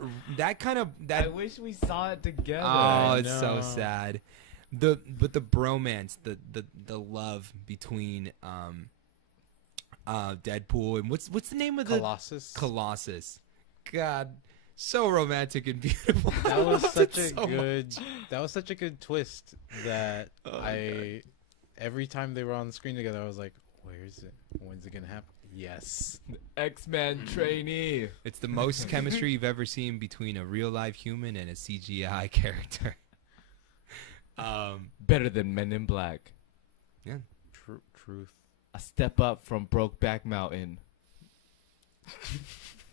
kind of I wish we saw it together. Oh, I it's so know. sad. But the bromance, the love between Deadpool and what's the name of the Colossus. Colossus? God, so romantic and beautiful. That I was loved such it a so good. much. That was such a good twist that Oh, my every time they were on the screen together, I was like, "Where is it? When's it gonna happen?" Yes. X-Men trainee. It's the most chemistry you've ever seen between a real live human and a CGI character. Better than Men in Black. Truth. A step up from Brokeback Mountain.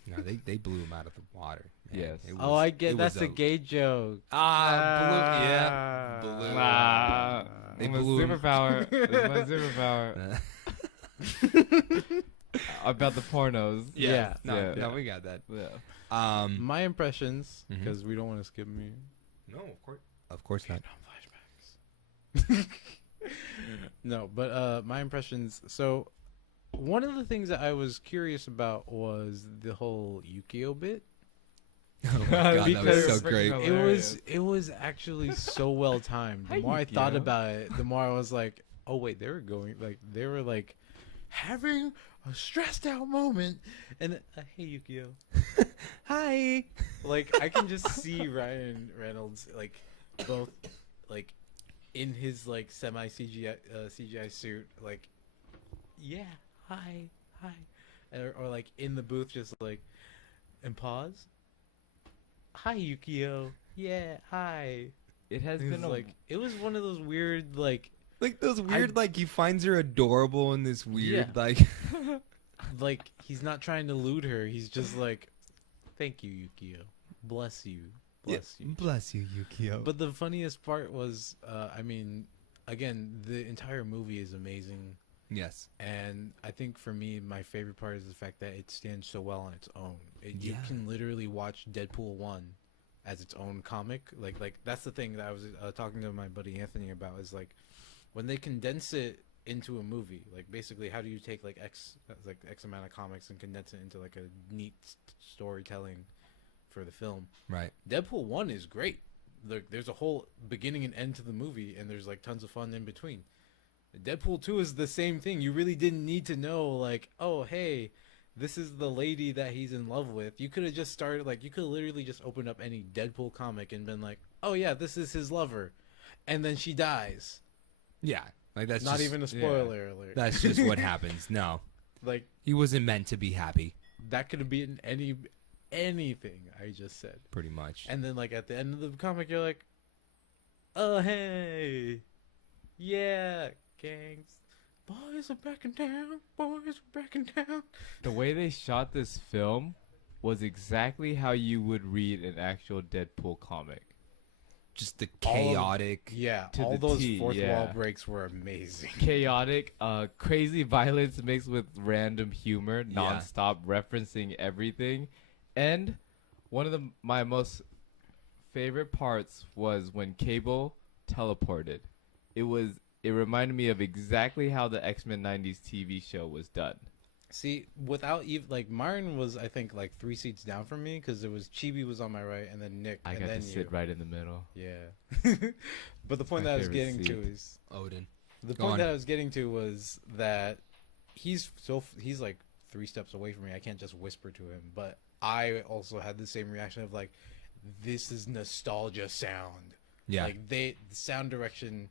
No, they blew him out of the water. man. Yes. It Oh, was- I get. it That's was a gay joke. yeah, blue. Ah, They my blew him. superpower. It's my superpower. About the pornos. Yeah. No, Yeah. no, we got that. Yeah. My impressions, Mhm. because we don't want to skip me. No, of course not. Flashbacks. No, but my impressions. So, one of the things that I was curious about was the whole Yukio bit. Oh my god, that was Because so it's great. freaking hilarious. It was actually so well timed. The Hi, more I thought Yukio. about it, the more I was like, oh wait, they were like having a stressed out moment, and hey Yukio, Hi. like I can just see Ryan Reynolds like both like in his like semi CGI suit, like yeah, hi, or like in the booth, just like and pause. Hi Yukio, yeah, hi. It has It was been a like it was one of those weird like Like those weird, like he finds her adorable in this weird, Yeah. like he's not trying to lewd her. He's just like, thank you Yukio, bless you, bless you. bless you, Yukio. But the funniest part was, I mean, again, the entire movie is amazing. yes, And I think for me, my favorite part is the fact that it stands so well on its own. You Yeah. can literally watch Deadpool 1 as its own comic. Like that's the thing that I was talking to my buddy Anthony about is like when they condense it into a movie, like basically how do you take like X amount of comics and condense it into like a neat storytelling for the film. right. Deadpool 1 is great. There's a whole beginning and end to the movie, and there's like tons of fun in between. Deadpool 2 is the same thing. You really didn't need to know, like, oh, hey, this is the lady that he's in love with. You could have just started, like, you could have literally just opened up any Deadpool comic and been like, oh, yeah, this is his lover. And then she dies. Yeah, like that's Not just, even a spoiler alert. That's just what happens. No, Like, he wasn't meant to be happy. that could have been anything I just said. Pretty much. And then, like, at the end of the comic, you're like, oh, hey. Yeah, gangs. Boys are back in town. Boys are back in town. The way they shot this film was exactly how you would read an actual Deadpool comic. Just the All of- chaotic. Yeah, To all the those T, fourth yeah. wall breaks were amazing. Chaotic, crazy violence mixed with random humor, Yeah. non-stop referencing everything. And one of my most favorite parts was when Cable teleported. It reminded me of exactly how the X-Men 90s TV show was done. See, without even like Martin was, I think, like 3 seats down from me because it was Chibi was on my right and then Nick I and got then to you. sit right in the middle. Yeah. But the point My that I was favorite getting to seat. is Odin. the Go point on. that I was getting to was that he's like 3 steps away from me. I can't just whisper to him, but I also had the same reaction of like, this is nostalgia sound. Yeah. Like the sound direction,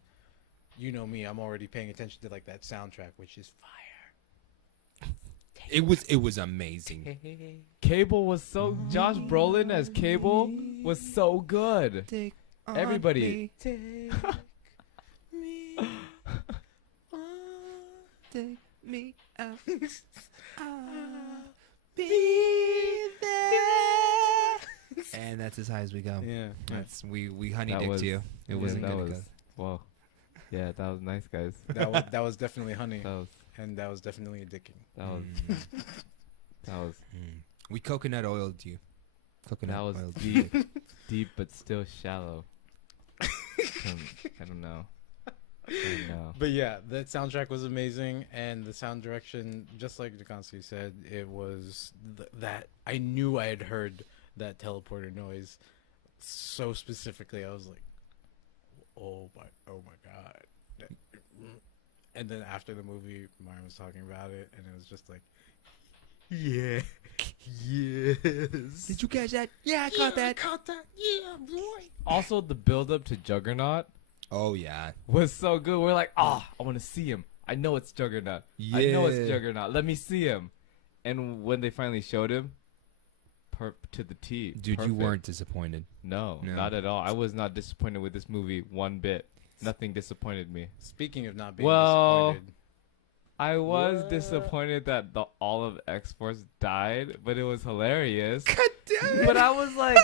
you know me, I'm already paying attention to like that soundtrack, which is fire. it was amazing. Cable was so... Josh Brolin as Cable was so good. Take Everybody. Take me Take me out. And that's as high as we go. Yeah. That's we honey That dicked was- you. It Yeah, wasn't that good. was... Whoa. Yeah, that was nice, guys. That was definitely honey, That was... and that was definitely addicting. That was... That was... We coconut oiled you. Coconut That was oiled deep. Deep, but still shallow. I don't know. I don't know. But yeah, that soundtrack was amazing, and the sound direction, just like Dekonski said, it was that I knew I had heard that teleporter noise so specifically. I was like, oh my god. And then after the movie, Marion was talking about it, and it was just like, yeah, yes. Did you catch that? Yeah, I caught that. Caught that. Yeah, boy. Also, the build-up to Juggernaut Oh yeah. was so good. We're like, I want to see him. I know it's Juggernaut. I know it's Yeah. Juggernaut. Let me see him. And when they finally showed him, to the T. Dude, perfect. you weren't disappointed. No, No. not at all. I was not disappointed with this movie one bit. Nothing disappointed me. Speaking of not being Well, disappointed, I was What? disappointed that all of X-Force died, but it was hilarious. God damn But I was like,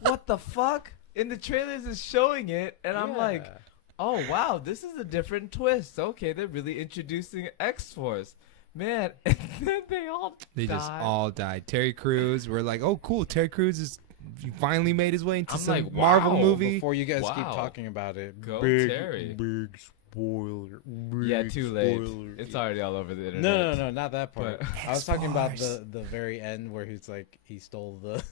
what the fuck? In the trailers is showing it, and I'm like, yeah. oh wow, this is a different twist. Okay, they're really introducing X-Force. Man, and then they all They died. just all died. Terry Crews. We're like, oh cool. Terry Crews is finally made his way into I'm some like, Marvel wow, movie. Before you guys keep Wow. talking about it, Go, big, Terry. big spoiler. Yeah, big too late. spoiler. It's already all over the internet. No, not that part. But- I was talking about X-Force. the very end where he's like he stole the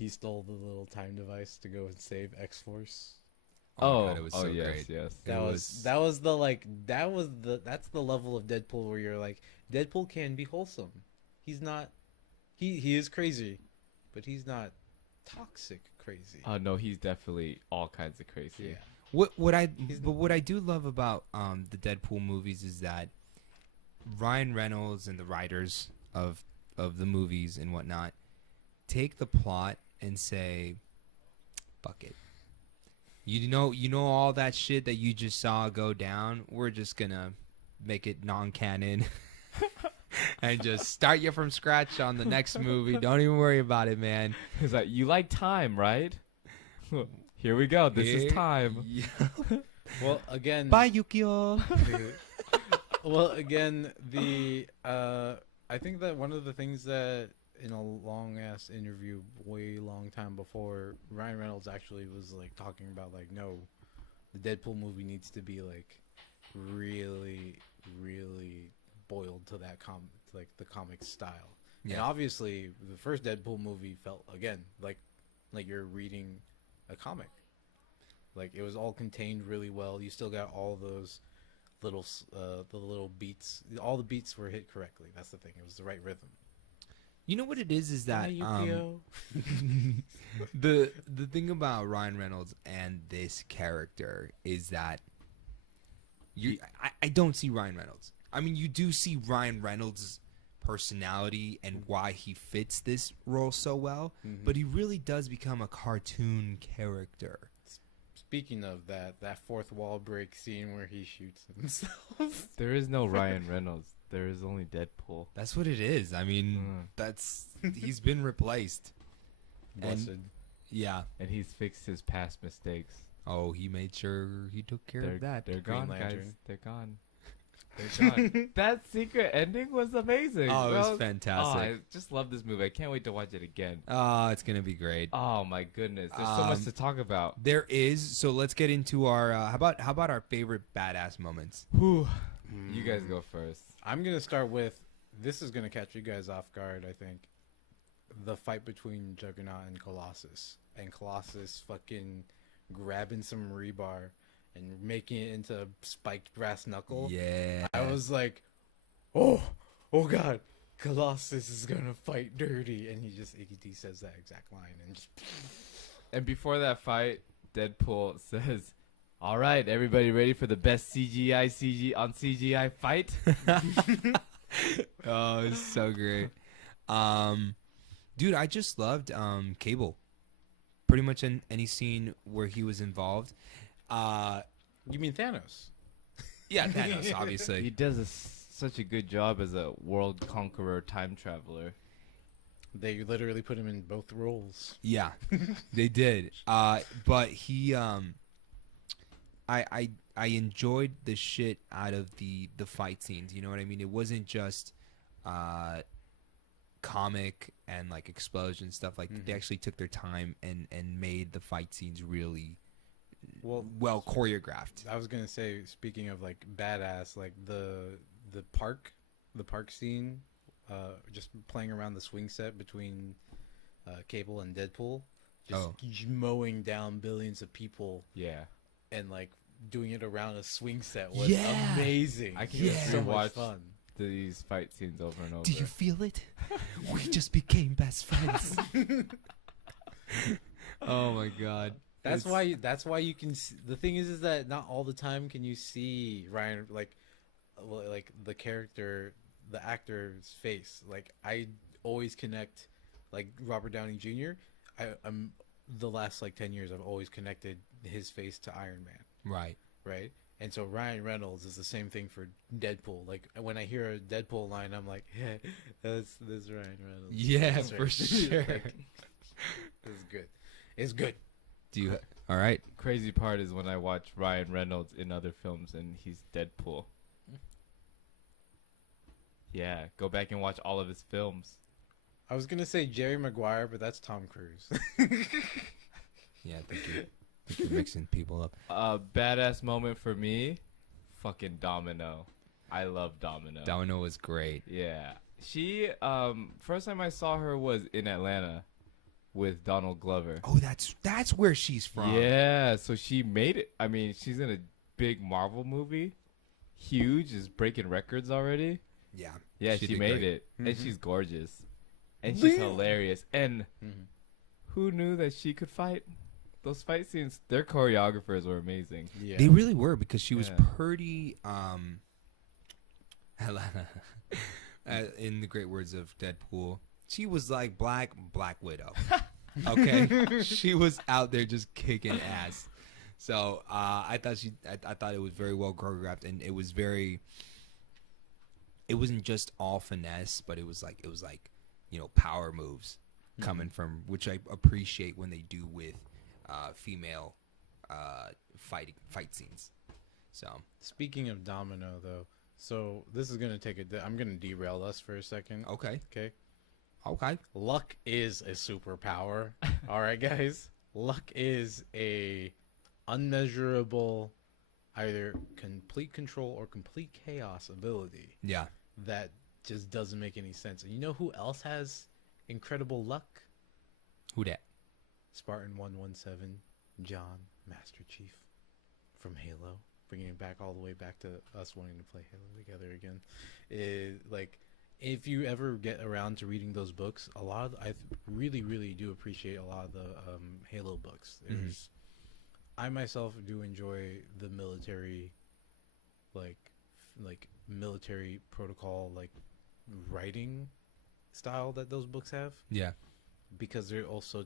he stole the little time device to go and save X Force. Oh, my God, it was so yes, great. yes. That's the level of Deadpool where you're like, Deadpool can be wholesome. He's not. He is crazy, but he's not toxic crazy. Oh no, he's definitely all kinds of crazy. Yeah. What I do love about the Deadpool movies is that Ryan Reynolds and the writers of the movies and whatnot take the plot and say, fuck it. You know all that shit that you just saw go down, we're just gonna make it non-canon and just start you from scratch on the next movie. Don't even worry about it, man. He's like, you like time, right? Here we go. This is time. Yeah. Well, again. Bye, Yukio. Well, again, I think that one of the things that in a long ass interview, way long time before, Ryan Reynolds actually was like talking about like, no, the Deadpool movie needs to be like really, really boiled to that like the comic style. Yeah. And obviously, the first Deadpool movie felt again like you're reading a comic. Like it was all contained really well. You still got all those little the little beats. All the beats were hit correctly. That's the thing. It was the right rhythm. You know what it is that the thing about Ryan Reynolds and this character is that I don't see Ryan Reynolds. I mean, you do see Ryan Reynolds' personality and why he fits this role so well, but he really does become a cartoon character. Speaking of that fourth wall break scene where he shoots himself. There is no Ryan Reynolds. There is only Deadpool. That's what it is. I mean, he's been replaced. Blessed. Yeah. And he's fixed his past mistakes. Oh, he made sure he took care of that. They're Green gone, guys. Lantern. They're gone. They're gone. That secret ending was amazing. Oh, it was Oh, fantastic. I just love this movie. I can't wait to watch it again. Oh, it's gonna be great. Oh my goodness, there's so much to talk about. There is. So let's get into our. How about our favorite badass moments? Whew. You guys go first. I'm gonna start with, this is gonna catch you guys off guard, I think. The fight between Juggernaut and Colossus. And Colossus fucking grabbing some rebar and making it into a spiked brass knuckle. Yeah. I was like, oh god, Colossus is gonna fight dirty. And he says that exact line and just... And before that fight, Deadpool says, "All right, everybody ready for the best CGI fight?" Oh, it's so great. Dude, I just loved Cable. Pretty much in any scene where he was involved. You mean Thanos? Yeah, Thanos, He obviously. does such a good job as a world conqueror time traveler. They literally put him in both roles. Yeah, they did. But he, I enjoyed the shit out of the fight scenes. You know what I mean? It wasn't just comic and like explosion stuff. Like they actually took their time and made the fight scenes really well choreographed. I was gonna say, speaking of like badass, like the park scene, just playing around the swing set between Cable and Deadpool, just mowing down billions of people. Yeah. And like doing it around a swing set was Yeah. amazing. I can Yeah. just so much watch fun. these fight scenes over and over. Do you feel it? We just became best friends. Oh my god. That's why you can see, the thing is that not all the time can you see Ryan like the character, the actor's face. Like I always connect like Robert Downey Jr. I'm the last like 10 years I've always connected his face to Iron Man. Right? And so Ryan Reynolds is the same thing for Deadpool. Like when I hear a Deadpool line, I'm like, yeah, that's Ryan Reynolds. Yeah, That's for sure. Like, it's good. It's good. Do you? All right. Crazy part is when I watch Ryan Reynolds in other films and he's Deadpool. Yeah, go back and watch all of his films. I was gonna say Jerry Maguire, but that's Tom Cruise. Yeah, I think you're mixing people up. Badass moment for me, fucking Domino. I love Domino. Domino was great. Yeah. She, first time I saw her was in Atlanta. with Donald Glover. Oh, that's where she's from. Yeah, so she made it. I mean, she's in a big Marvel movie. Huge, is breaking records already. Yeah. Yeah, She she did made great. it. And Mhm. she's gorgeous. And she's Damn. hilarious. And Mhm. who knew that she could fight? Those fight scenes, their choreographers were amazing. Yeah. They really were, because she was Yeah. pretty in the great words of Deadpool, she was like Black Widow. Okay? She was out there just kicking ass. So I thought it was very well choreographed, and it wasn't just all finesse, but it was like power moves coming from, which I appreciate when they do with female fight scenes. So Speaking of Domino, though, so this is gonna I'm gonna derail us for a second. okay. Okay. Luck is a superpower. All right, guys. Luck is a unmeasurable, either complete control or complete chaos ability Yeah. that just doesn't make any sense. And you know who else has incredible luck? Who that? Spartan 117, John, Master Chief from Halo, bringing it back all the way back to us wanting to play Halo together again. Like, if you ever get around to reading those books, I really, really do appreciate a lot of the Halo books. I myself do enjoy the military, like military protocol, like writing style that those books have. Yeah. Because they also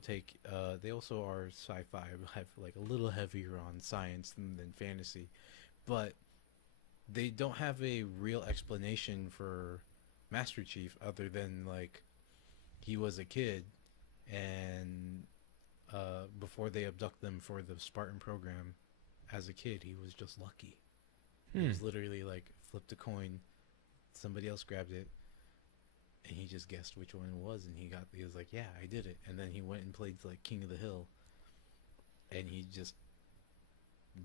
are sci-fi, have like a little heavier on science than fantasy, but they don't have a real explanation for Master Chief other than like he was a kid, and before they abduct them for the Spartan program, as a kid he was just lucky. He was literally like flipped a coin, somebody else grabbed it, and he just guessed which one it was, and he was like, yeah, I did it. And then he went and played like King of the Hill, and he just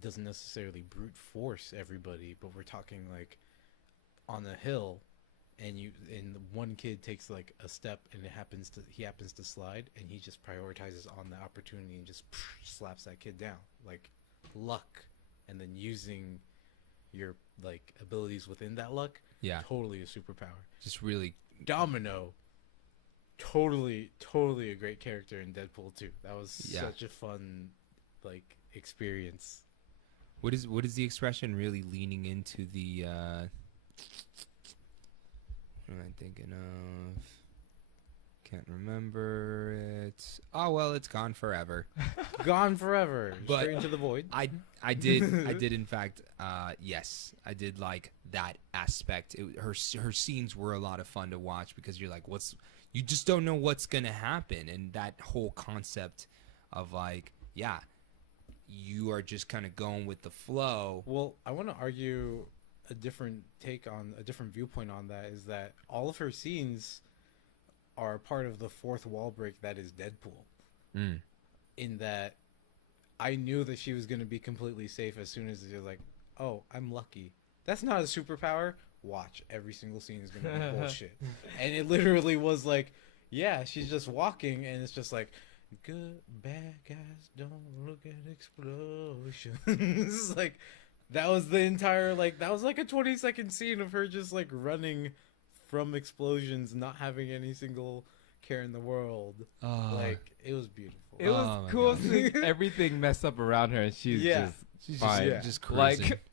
doesn't necessarily brute force everybody, but we're talking like on a hill, and one kid takes like a step, and he happens to slide, and he just prioritizes on the opportunity and just slaps that kid down. Like, luck, and then using your like abilities within that luck. Yeah. Totally a superpower. Just really. Domino, totally a great character in Deadpool too. That was such a fun like experience. What is the expression? Really leaning into the. What am I thinking of? Can't remember it. Oh well, it's gone forever. Gone forever. But straight into the void. I did in fact. Yes, I did like that aspect. Her scenes were a lot of fun to watch, because you're like, you just don't know what's gonna happen, and that whole concept of like, yeah, you are just kind of going with the flow. Well, I want to argue a different viewpoint on that, is that all of her scenes are part of the fourth wall break that is Deadpool. In that I knew that she was going to be completely safe as soon as you're like, oh, I'm lucky. That's not a superpower. Watch, every single scene is going to be bullshit. And it literally was like, yeah, she's just walking, and it's just like, good bad guys don't look at explosions. Like, that was the entire, like, that was like a 20-second scene of her just like running from explosions, not having any single care in the world. Like, it was beautiful. It was cool seeing everything mess up around her, and she's She's fine. just cruising. Like,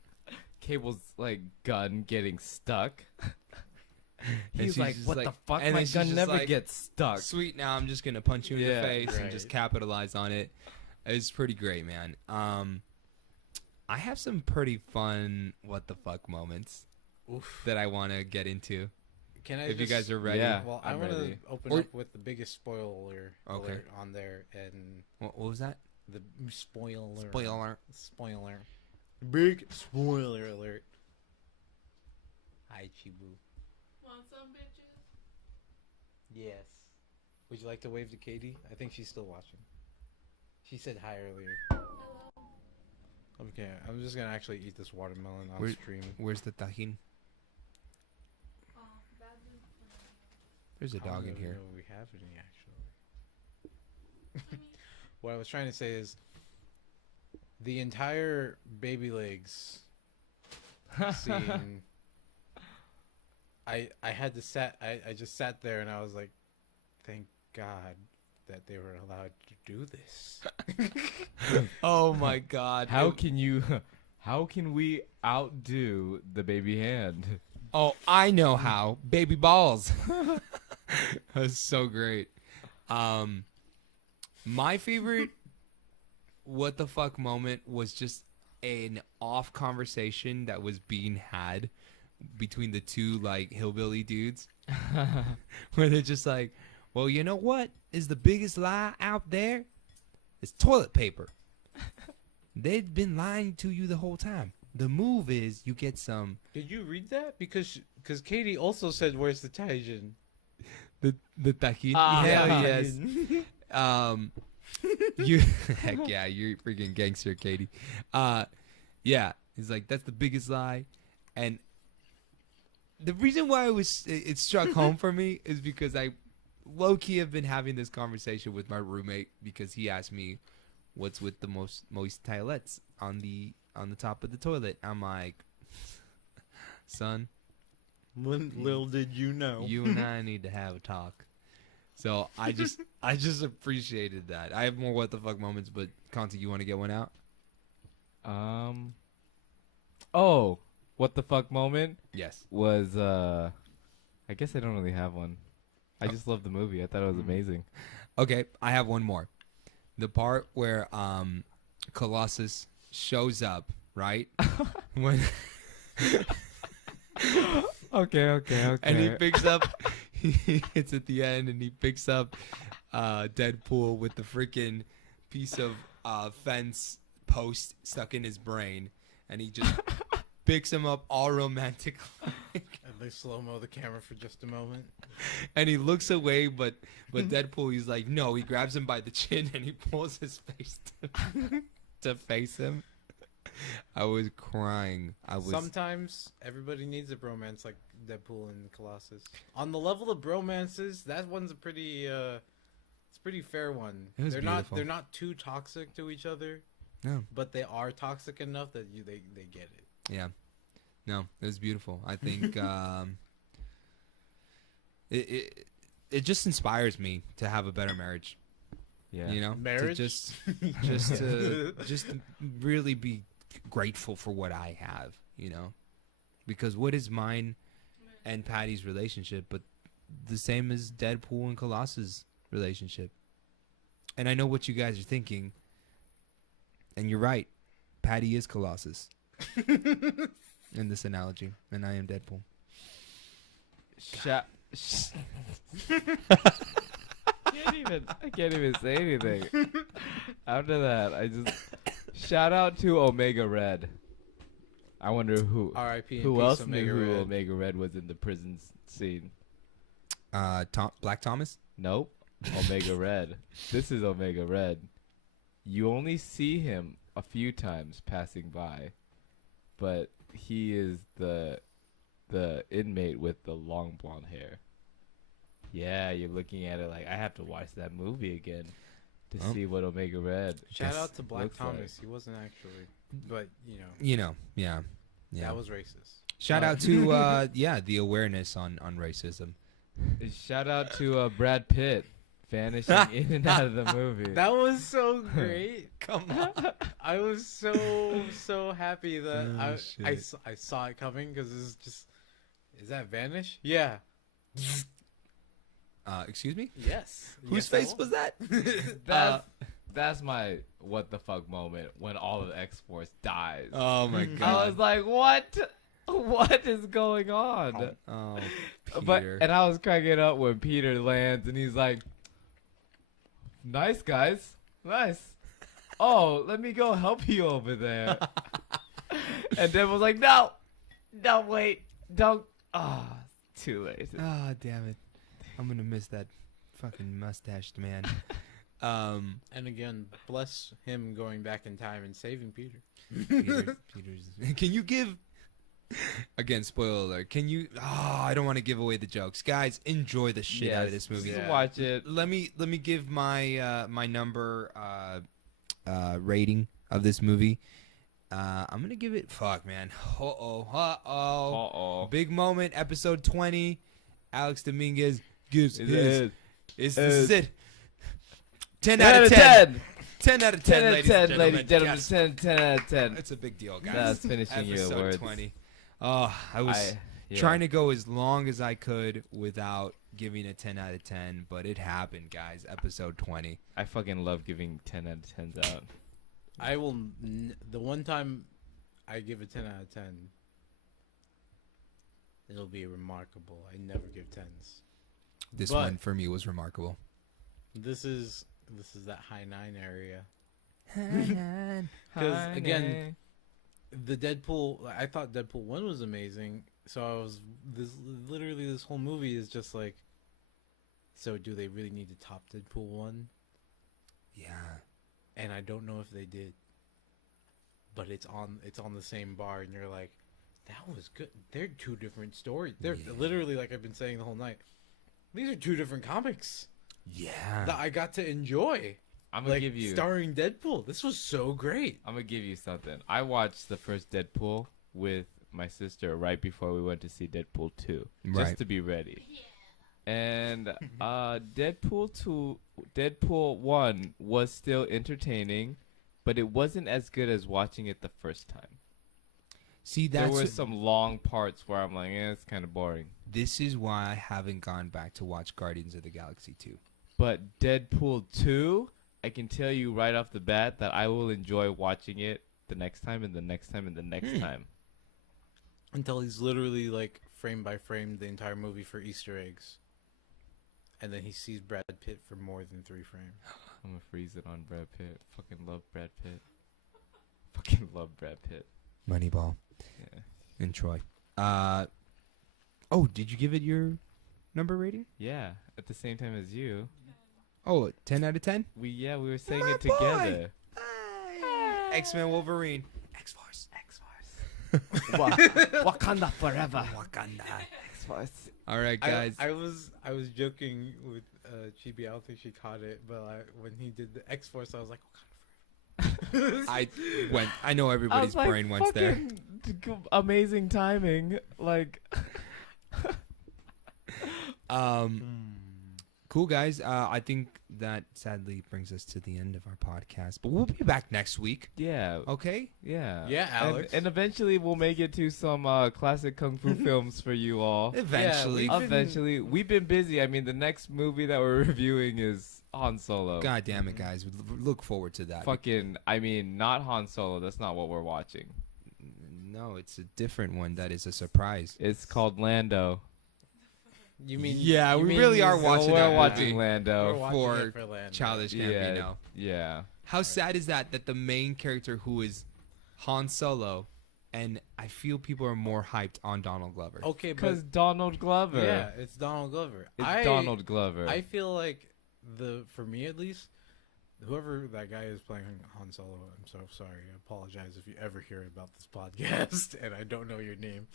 Cable's like gun getting stuck. He's she's like, just what like- the fuck? and My then she's gun just never like, gets stuck. Sweet, now I'm just gonna punch you in the Yeah, face and right. just capitalize on it. It's pretty great, man. I have some pretty fun what the fuck moments Oof. that I want to get into. Can I If you guys are ready. Yeah. Well, I'm I want to ready. open Or- up with the biggest spoiler Okay. alert on there, and What was that? the spoiler. Spoiler. Big spoiler alert. Hi, Chibu. Want some bitches? Yes. Would you like to wave to Katie? I think she's still watching. She said hi earlier. Hello. Okay, I'm just gonna actually eat this watermelon on stream. Where's the tajin? Oh, that's There's a I don't dog in even here. know if we have any actually. What I was trying to say is the entire baby legs scene. I had to I just sat there and I was like, thank God that they were allowed to do this. Oh my God! How can we outdo the baby hand? Oh, I know how. Baby balls. That was so great. My favorite what the fuck moment was just an off conversation that was being had between the two like hillbilly dudes where they're just like, well, you know what is the biggest lie out there? It's toilet paper. They've been lying to you the whole time. The move is you get some Did you read that? Because Katie also said, "Where's the Taijin?" the tajin. Ah, Hell yeah. yes. You heck yeah, you're freaking gangster, Katie. Yeah, he's like that's the biggest lie, and the reason why it struck home for me is because I low key have been having this conversation with my roommate because he asked me what's with the most moist toilets on the top of the toilet. I'm like, son, Little did you know. you and I need to have a talk. So I just appreciated that. I have more what the fuck moments, but Conti, you want to get one out? Oh, what the fuck moment Yes. was I guess I don't really have one. I just love the movie. I thought it was amazing. Okay, I have one more. The part where Colossus shows up, right? When Okay. and he picks up it's at the end and he picks up Deadpool with the freaking piece of fence post stuck in his brain and he just picks him up all romantic And they slow-mo the camera for just a moment. and he looks away but Deadpool he's like no, he grabs him by the chin and he pulls his face to face him. I was crying. Sometimes everybody needs a bromance like Deadpool and Colossus. On the level of bromances, that one's a pretty it's a pretty fair one. It was they're beautiful. they're not too toxic to each other. No. But they are toxic enough that they get it. Yeah. No, it was beautiful. I think it just inspires me to have a better marriage. Yeah. You know? To Marriage? just to really be grateful for what I have, you know? Because what is mine and Patty's relationship but the same as Deadpool and Colossus' relationship? And I know what you guys are thinking. And you're right. Patty is Colossus. In this analogy. And I am Deadpool. I can't even say anything. After that, I just shout out to Omega Red. I wonder who R.I.P. who else knew who Omega Red was in the prison scene. Black Thomas? Nope. Omega Red. This is Omega Red. You only see him a few times passing by, but he is the inmate with the long blonde hair. Yeah, you're looking at it like I have to watch that movie again to see what Omega Red. Shout out to Black looks Thomas. like. He wasn't actually, but Yeah. that was racist. Shout out to the awareness on racism. Shout out to Brad Pitt vanishing in and out of the movie. That was so great. Come on. I was so happy that Oh, I saw it coming because it's just, is that Vanish? Yeah. Excuse me? Yes. Whose face was that? That's my what the fuck moment when all of X-Force dies. Oh my god. I was like, what? What is going on? Oh, But Peter. and I was cracking up when Peter lands and he's like, "Nice guys, nice. Oh, let me go help you over there." And Dev was like, "No, wait, don't. Ah, too late." Ah, damn it. I'm gonna miss that fucking mustached man. And again, bless him going back in time and saving Peter's. Peter's. Can you give Again, spoiler alert. Can you? Oh, I don't want to give away the jokes, guys. Enjoy the shit out of this movie. Just Yeah. watch it. Let me give my my number rating of this movie. I'm gonna give it. Fuck, man. Uh-oh. Big moment, episode 20. Alex Dominguez gives Is his. it? This is it. 10 out of 10. 10 out of 10, 10 out of ladies 10, and ladies gentlemen. and gentlemen. 10 out of 10. It's a big deal, guys. That's finishing your Episode words. 20. Oh, I was Yeah. trying to go as long as I could without giving a 10 out of 10, but it happened, guys. Episode 20. I fucking love giving 10 out of 10s out. I will. The one time I give a 10 out of 10, it'll be remarkable. I never give 10s. This But- one for me was remarkable. This is that high 9 area. Hi, again, Nay. The Deadpool. I thought Deadpool 1 was amazing. So I was this whole movie is just like. So do they really need to top Deadpool 1? Yeah. And I don't know if they did. But it's on the same bar, and you're like, that was good. They're two different stories. They're Yeah. literally, like I've been saying the whole night, these are two different comics Yeah. that I got to enjoy. I'm gonna Like give you. starring Deadpool. This was so great. I'm gonna give you something. I watched the first Deadpool with my sister right before we went to see Deadpool 2, Right. just to be ready. And Deadpool 1 was still entertaining, but it wasn't as good as watching it the first time. See, There that's were some long parts where I'm like, it's kind of boring. this is why I haven't gone back to watch Guardians of the Galaxy 2. But Deadpool 2, I can tell you right off the bat that I will enjoy watching it the next time and the next time and the next time. Until he's literally like frame by frame the entire movie for Easter eggs. And then he sees Brad Pitt for more than 3 frames. I'm gonna freeze it on Brad Pitt. Fucking love Brad Pitt. Fucking love Brad Pitt. Moneyball Yeah. and Troy. Did you give it your number rating? Yeah. At the same time as you. Oh, 10 out of 10? We were saying My it boy. together. X-Men Wolverine. X-Force. Wakanda forever. Wakanda. X-Force. All right, guys. I was joking with Chibi. I don't think she caught it, but when he did the X-Force, I was like, I know everybody's brain went there. Amazing timing. Like. Cool, guys. I think that sadly brings us to the end of our podcast, but we'll be back next week. Yeah. Okay. Yeah. Yeah, Alex. And eventually we'll make it to some classic kung fu films for you all. Eventually. Yeah, Eventually, we've been busy. I mean, the next movie that we're reviewing is Han Solo. God damn it, guys. We look forward to that. Not Han Solo. That's not what we're watching. No, it's a different one that is a surprise. It's called Lando. You mean? Yeah, you we mean really are this- watching We're that watching movie. We're Lando. watching for it for Lando. Childish Yeah. Gambino. Yeah. How sad is that the main character who is Han Solo, and I feel people are more hyped on Donald Glover. Okay, Because but Donald Glover. yeah, it's Donald Glover. It's Donald Glover. I feel like for me at least, whoever that guy is playing Han Solo, I'm so sorry. I apologize if you ever hear about this podcast and I don't know your name.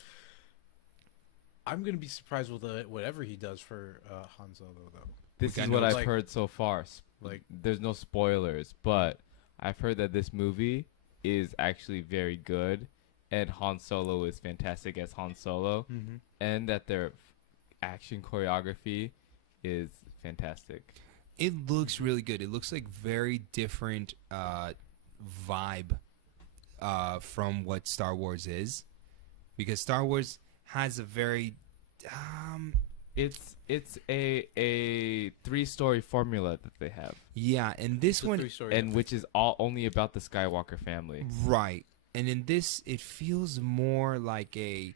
I'm gonna be surprised with whatever he does for Han Solo though. This Like, is I what know, I've like- heard so far. like- There's no spoilers, but I've heard that this movie is actually very good, and Han Solo is fantastic as Han Solo, Mm-hmm. and that their action choreography is fantastic. It looks really good. It looks like very different vibe from what Star Wars is, because Star Wars has a very It's a 3-story formula that they have, and this It's a one 3-story and epic. which is all only about the Skywalker family. right, and in this it feels more like a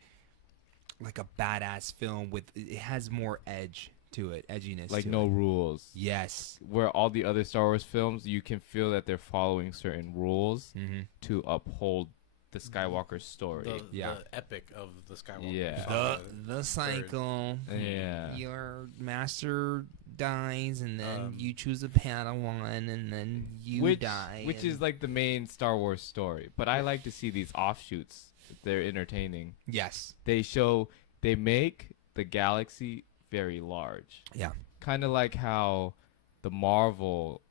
badass film with it has more edge to it, edginess, Like to no it. rules. Yes. Where all the other Star Wars films, you can feel that they're following certain rules Mm-hmm. to uphold the Skywalker story. Yeah. the epic of the Skywalker. Yeah. The cycle. Yeah. Your master dies, and then Um, you choose a Padawan, and then you die. Which is like the main Star Wars story. But I like to see these offshoots they're entertaining. Yes. They make the galaxy very large. Yeah. Kind of like how the Marvel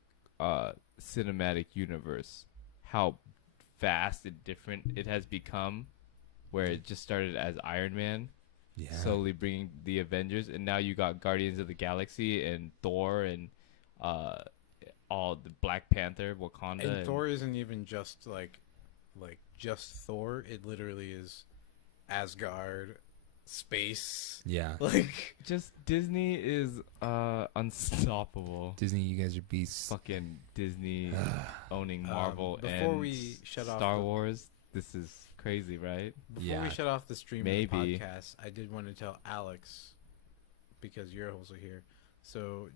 cinematic universe, how vast and different it has become, where it just started as Iron Man, Yeah. slowly bringing the Avengers, and now you got Guardians of the Galaxy and Thor and all the Black Panther, Wakanda, And Thor isn't even just like just Thor. It literally is Asgard, space. Yeah. Like just Disney is unstoppable. Disney, you guys are beasts. Fucking Disney owning Marvel before and we shut off Star the- Wars. This is crazy, right? before Yeah. we shut off the stream Maybe. of the podcast, I did want to tell Alex because you're also here. So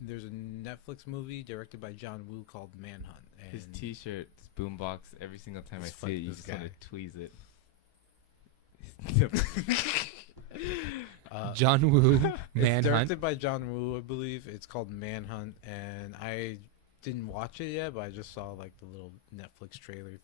there's a Netflix movie directed by John Woo called Manhunt. And His T-shirt, his boombox. Every single time I It's see fuck it, you this just want guy. to tweeze it. John Woo, It's Manhunt. directed by John Woo, I believe. It's called Manhunt, and I didn't watch it yet, but I just saw like the little Netflix trailer.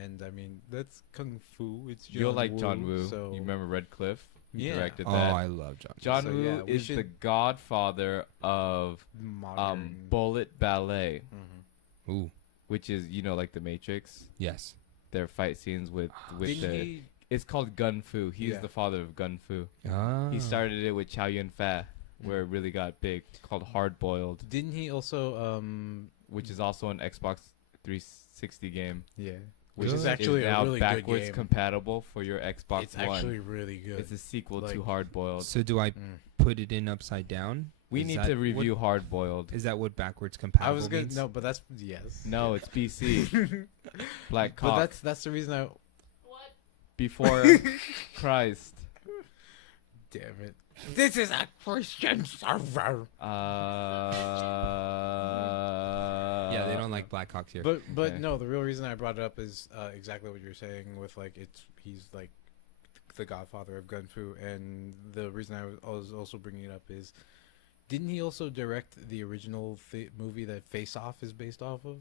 And I mean, that's kung fu. It's John You'll like Woo, John Woo. So You remember Red Cliff? He Yeah. directed Oh, that. I love John. John So, Woo yeah, we is the should- godfather of modern. bullet ballet, Mhm. Ooh. which is like the Matrix. Yes. Their fight scenes with Didn't the. he? It's called Gun Fu. He's Yeah. the father of Gun Fu. Ah. He started it with Chow Yun Fat, where it really got big. Called Hard Boiled, Didn't he also? which is also an Xbox 360 game, Yeah. which Really? is actually a now really good backwards game. compatible for your Xbox It's One. actually really good. It's a sequel to Like- Hard Boiled. So do I Mm. put it in upside down? We Is need that to what- review Hard Boiled. Is that what backwards compatible I was gonna means? no, but that's yes. No, it's BC. Black But cock that's the reason I. What? before Christ. Damn it! This is a Christian server. Yeah, they don't like Blackhawks here. But Okay. no, the real reason I brought it up is exactly what you're saying. With like, he's like the godfather of gun fu, and the reason I was also bringing it up is, didn't he also direct the original movie that Face Off is based off of?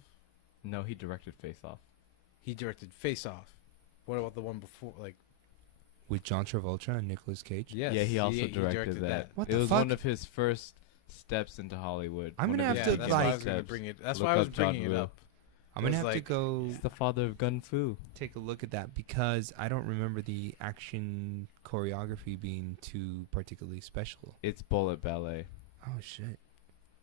No, he directed Face Off. He directed Face Off. What about the one before? Like, With John Travolta and Nicolas Cage. yes, Yeah, he also directed that. What it the was fuck? one of his first steps into Hollywood. I'm One gonna of have his to, that's beginning why I like- was gonna steps. bring it. That's Look why I was up John bringing it Woo. up. I'm gonna was have to like- go He's the father of Gun Fu. take a look at that because I don't remember the action choreography being too particularly special. It's bullet ballet. Oh shit!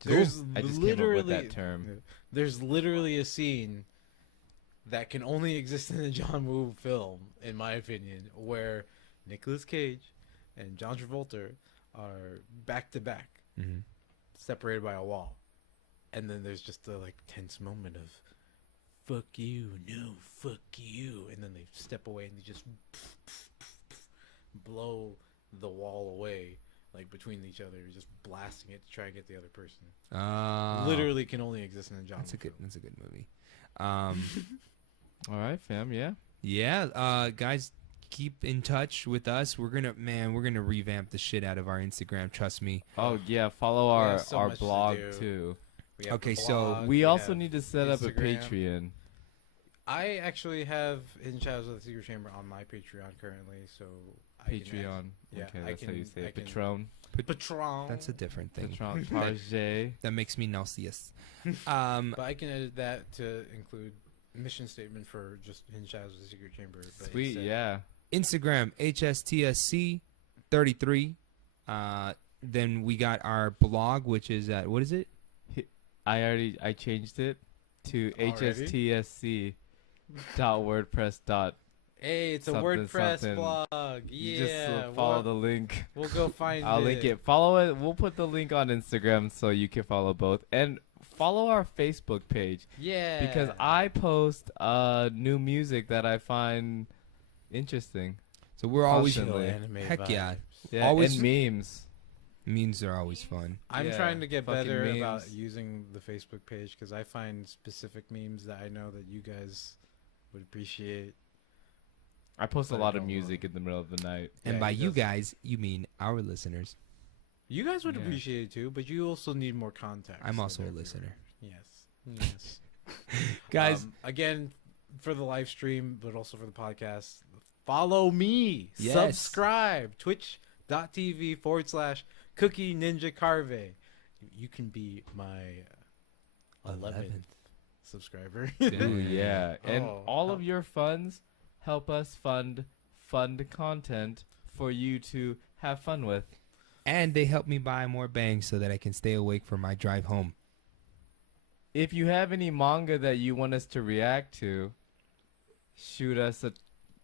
There's I just came up literally with that term. There's literally a scene that can only exist in a John Woo film, in my opinion, where Nicolas Cage and John Travolta are back to back, Mm-hmm. separated by a wall, and then there's just a like tense moment of "fuck you, no, fuck you," and then they step away and they just blow the wall away, like between each other, just blasting it to try and get the other person. Literally can only exist in a John That's a Woo good. film. That's a good movie. All right, fam. Yeah. Yeah, guys, keep in touch with us. We're gonna revamp the shit out of our Instagram. Trust me. Oh yeah. Follow We our have so our much to blog do. too. We have Okay, the so blog, We also have- need to set up a Instagram. Patreon. I actually have Hidden Shadows of the Secret Chamber on my Patreon currently, so I can Patreon. yeah, Okay, I that's how you can- say I it. can- Patron. Patron. That's a different thing. Patron. Target. That makes me nauseous. But I can edit that to include mission statement for just Hidden Shadows of the Secret Chamber. But Sweet. instead- Yeah. Instagram HSTSC33. Then we got our blog, which is at what is it? I changed it to Already? hstsc.wordpress. Hey, it's a Something, WordPress something. blog. You Yeah. just follow the link. We'll go find I'll link it. Follow it. We'll put the link on Instagram so you can follow both. And follow our Facebook page Yeah. because I post new music that I find interesting. So we're always Constantly. Anime heck yeah. vibes. Yeah, Always- and memes. Memes are always fun. I'm Yeah, trying to get fucking better about memes. using the Facebook page because I find specific memes that I know that you guys would appreciate. I post a But lot I of don't music in the middle of the night. And Yeah, by he you does. guys, you mean our listeners. You guys would Yeah. appreciate it too, but you also need more context. I'm than also a everyone. listener. Yes. Yes. Guys, Again, for the live stream, but also for the podcast. Follow me. Yes. Subscribe. Twitch.tv/Cookie Ninja Carve. You can be my 11th subscriber. Ooh, yeah. And Oh, all of your funds help us fund content for you to have fun with. And they help me buy more bangs so that I can stay awake for my drive home. If you have any manga that you want us to react to, shoot us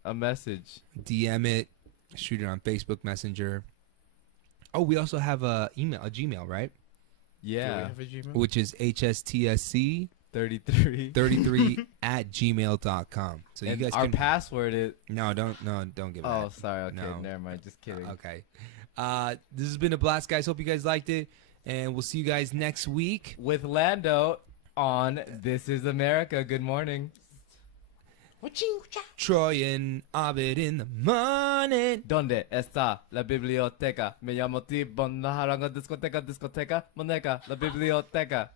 a message. DM it, shoot it on Facebook Messenger. Oh, we also have a Gmail, right? Do we Yeah. have a Gmail? Which is hstsc33 33. at gmail.com. So you And guys our can password is... don't give it. Oh, sorry. Okay, No. never mind. Just kidding. Okay. This has been a blast, guys. Hope you guys liked it, and we'll see you guys next week. With Lando on This Is America. Good morning. Troy and Abed in the morning. ¿Dónde está la biblioteca? Me llamo T-Bon, la haranga discoteca, moneca, la biblioteca.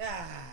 Ah.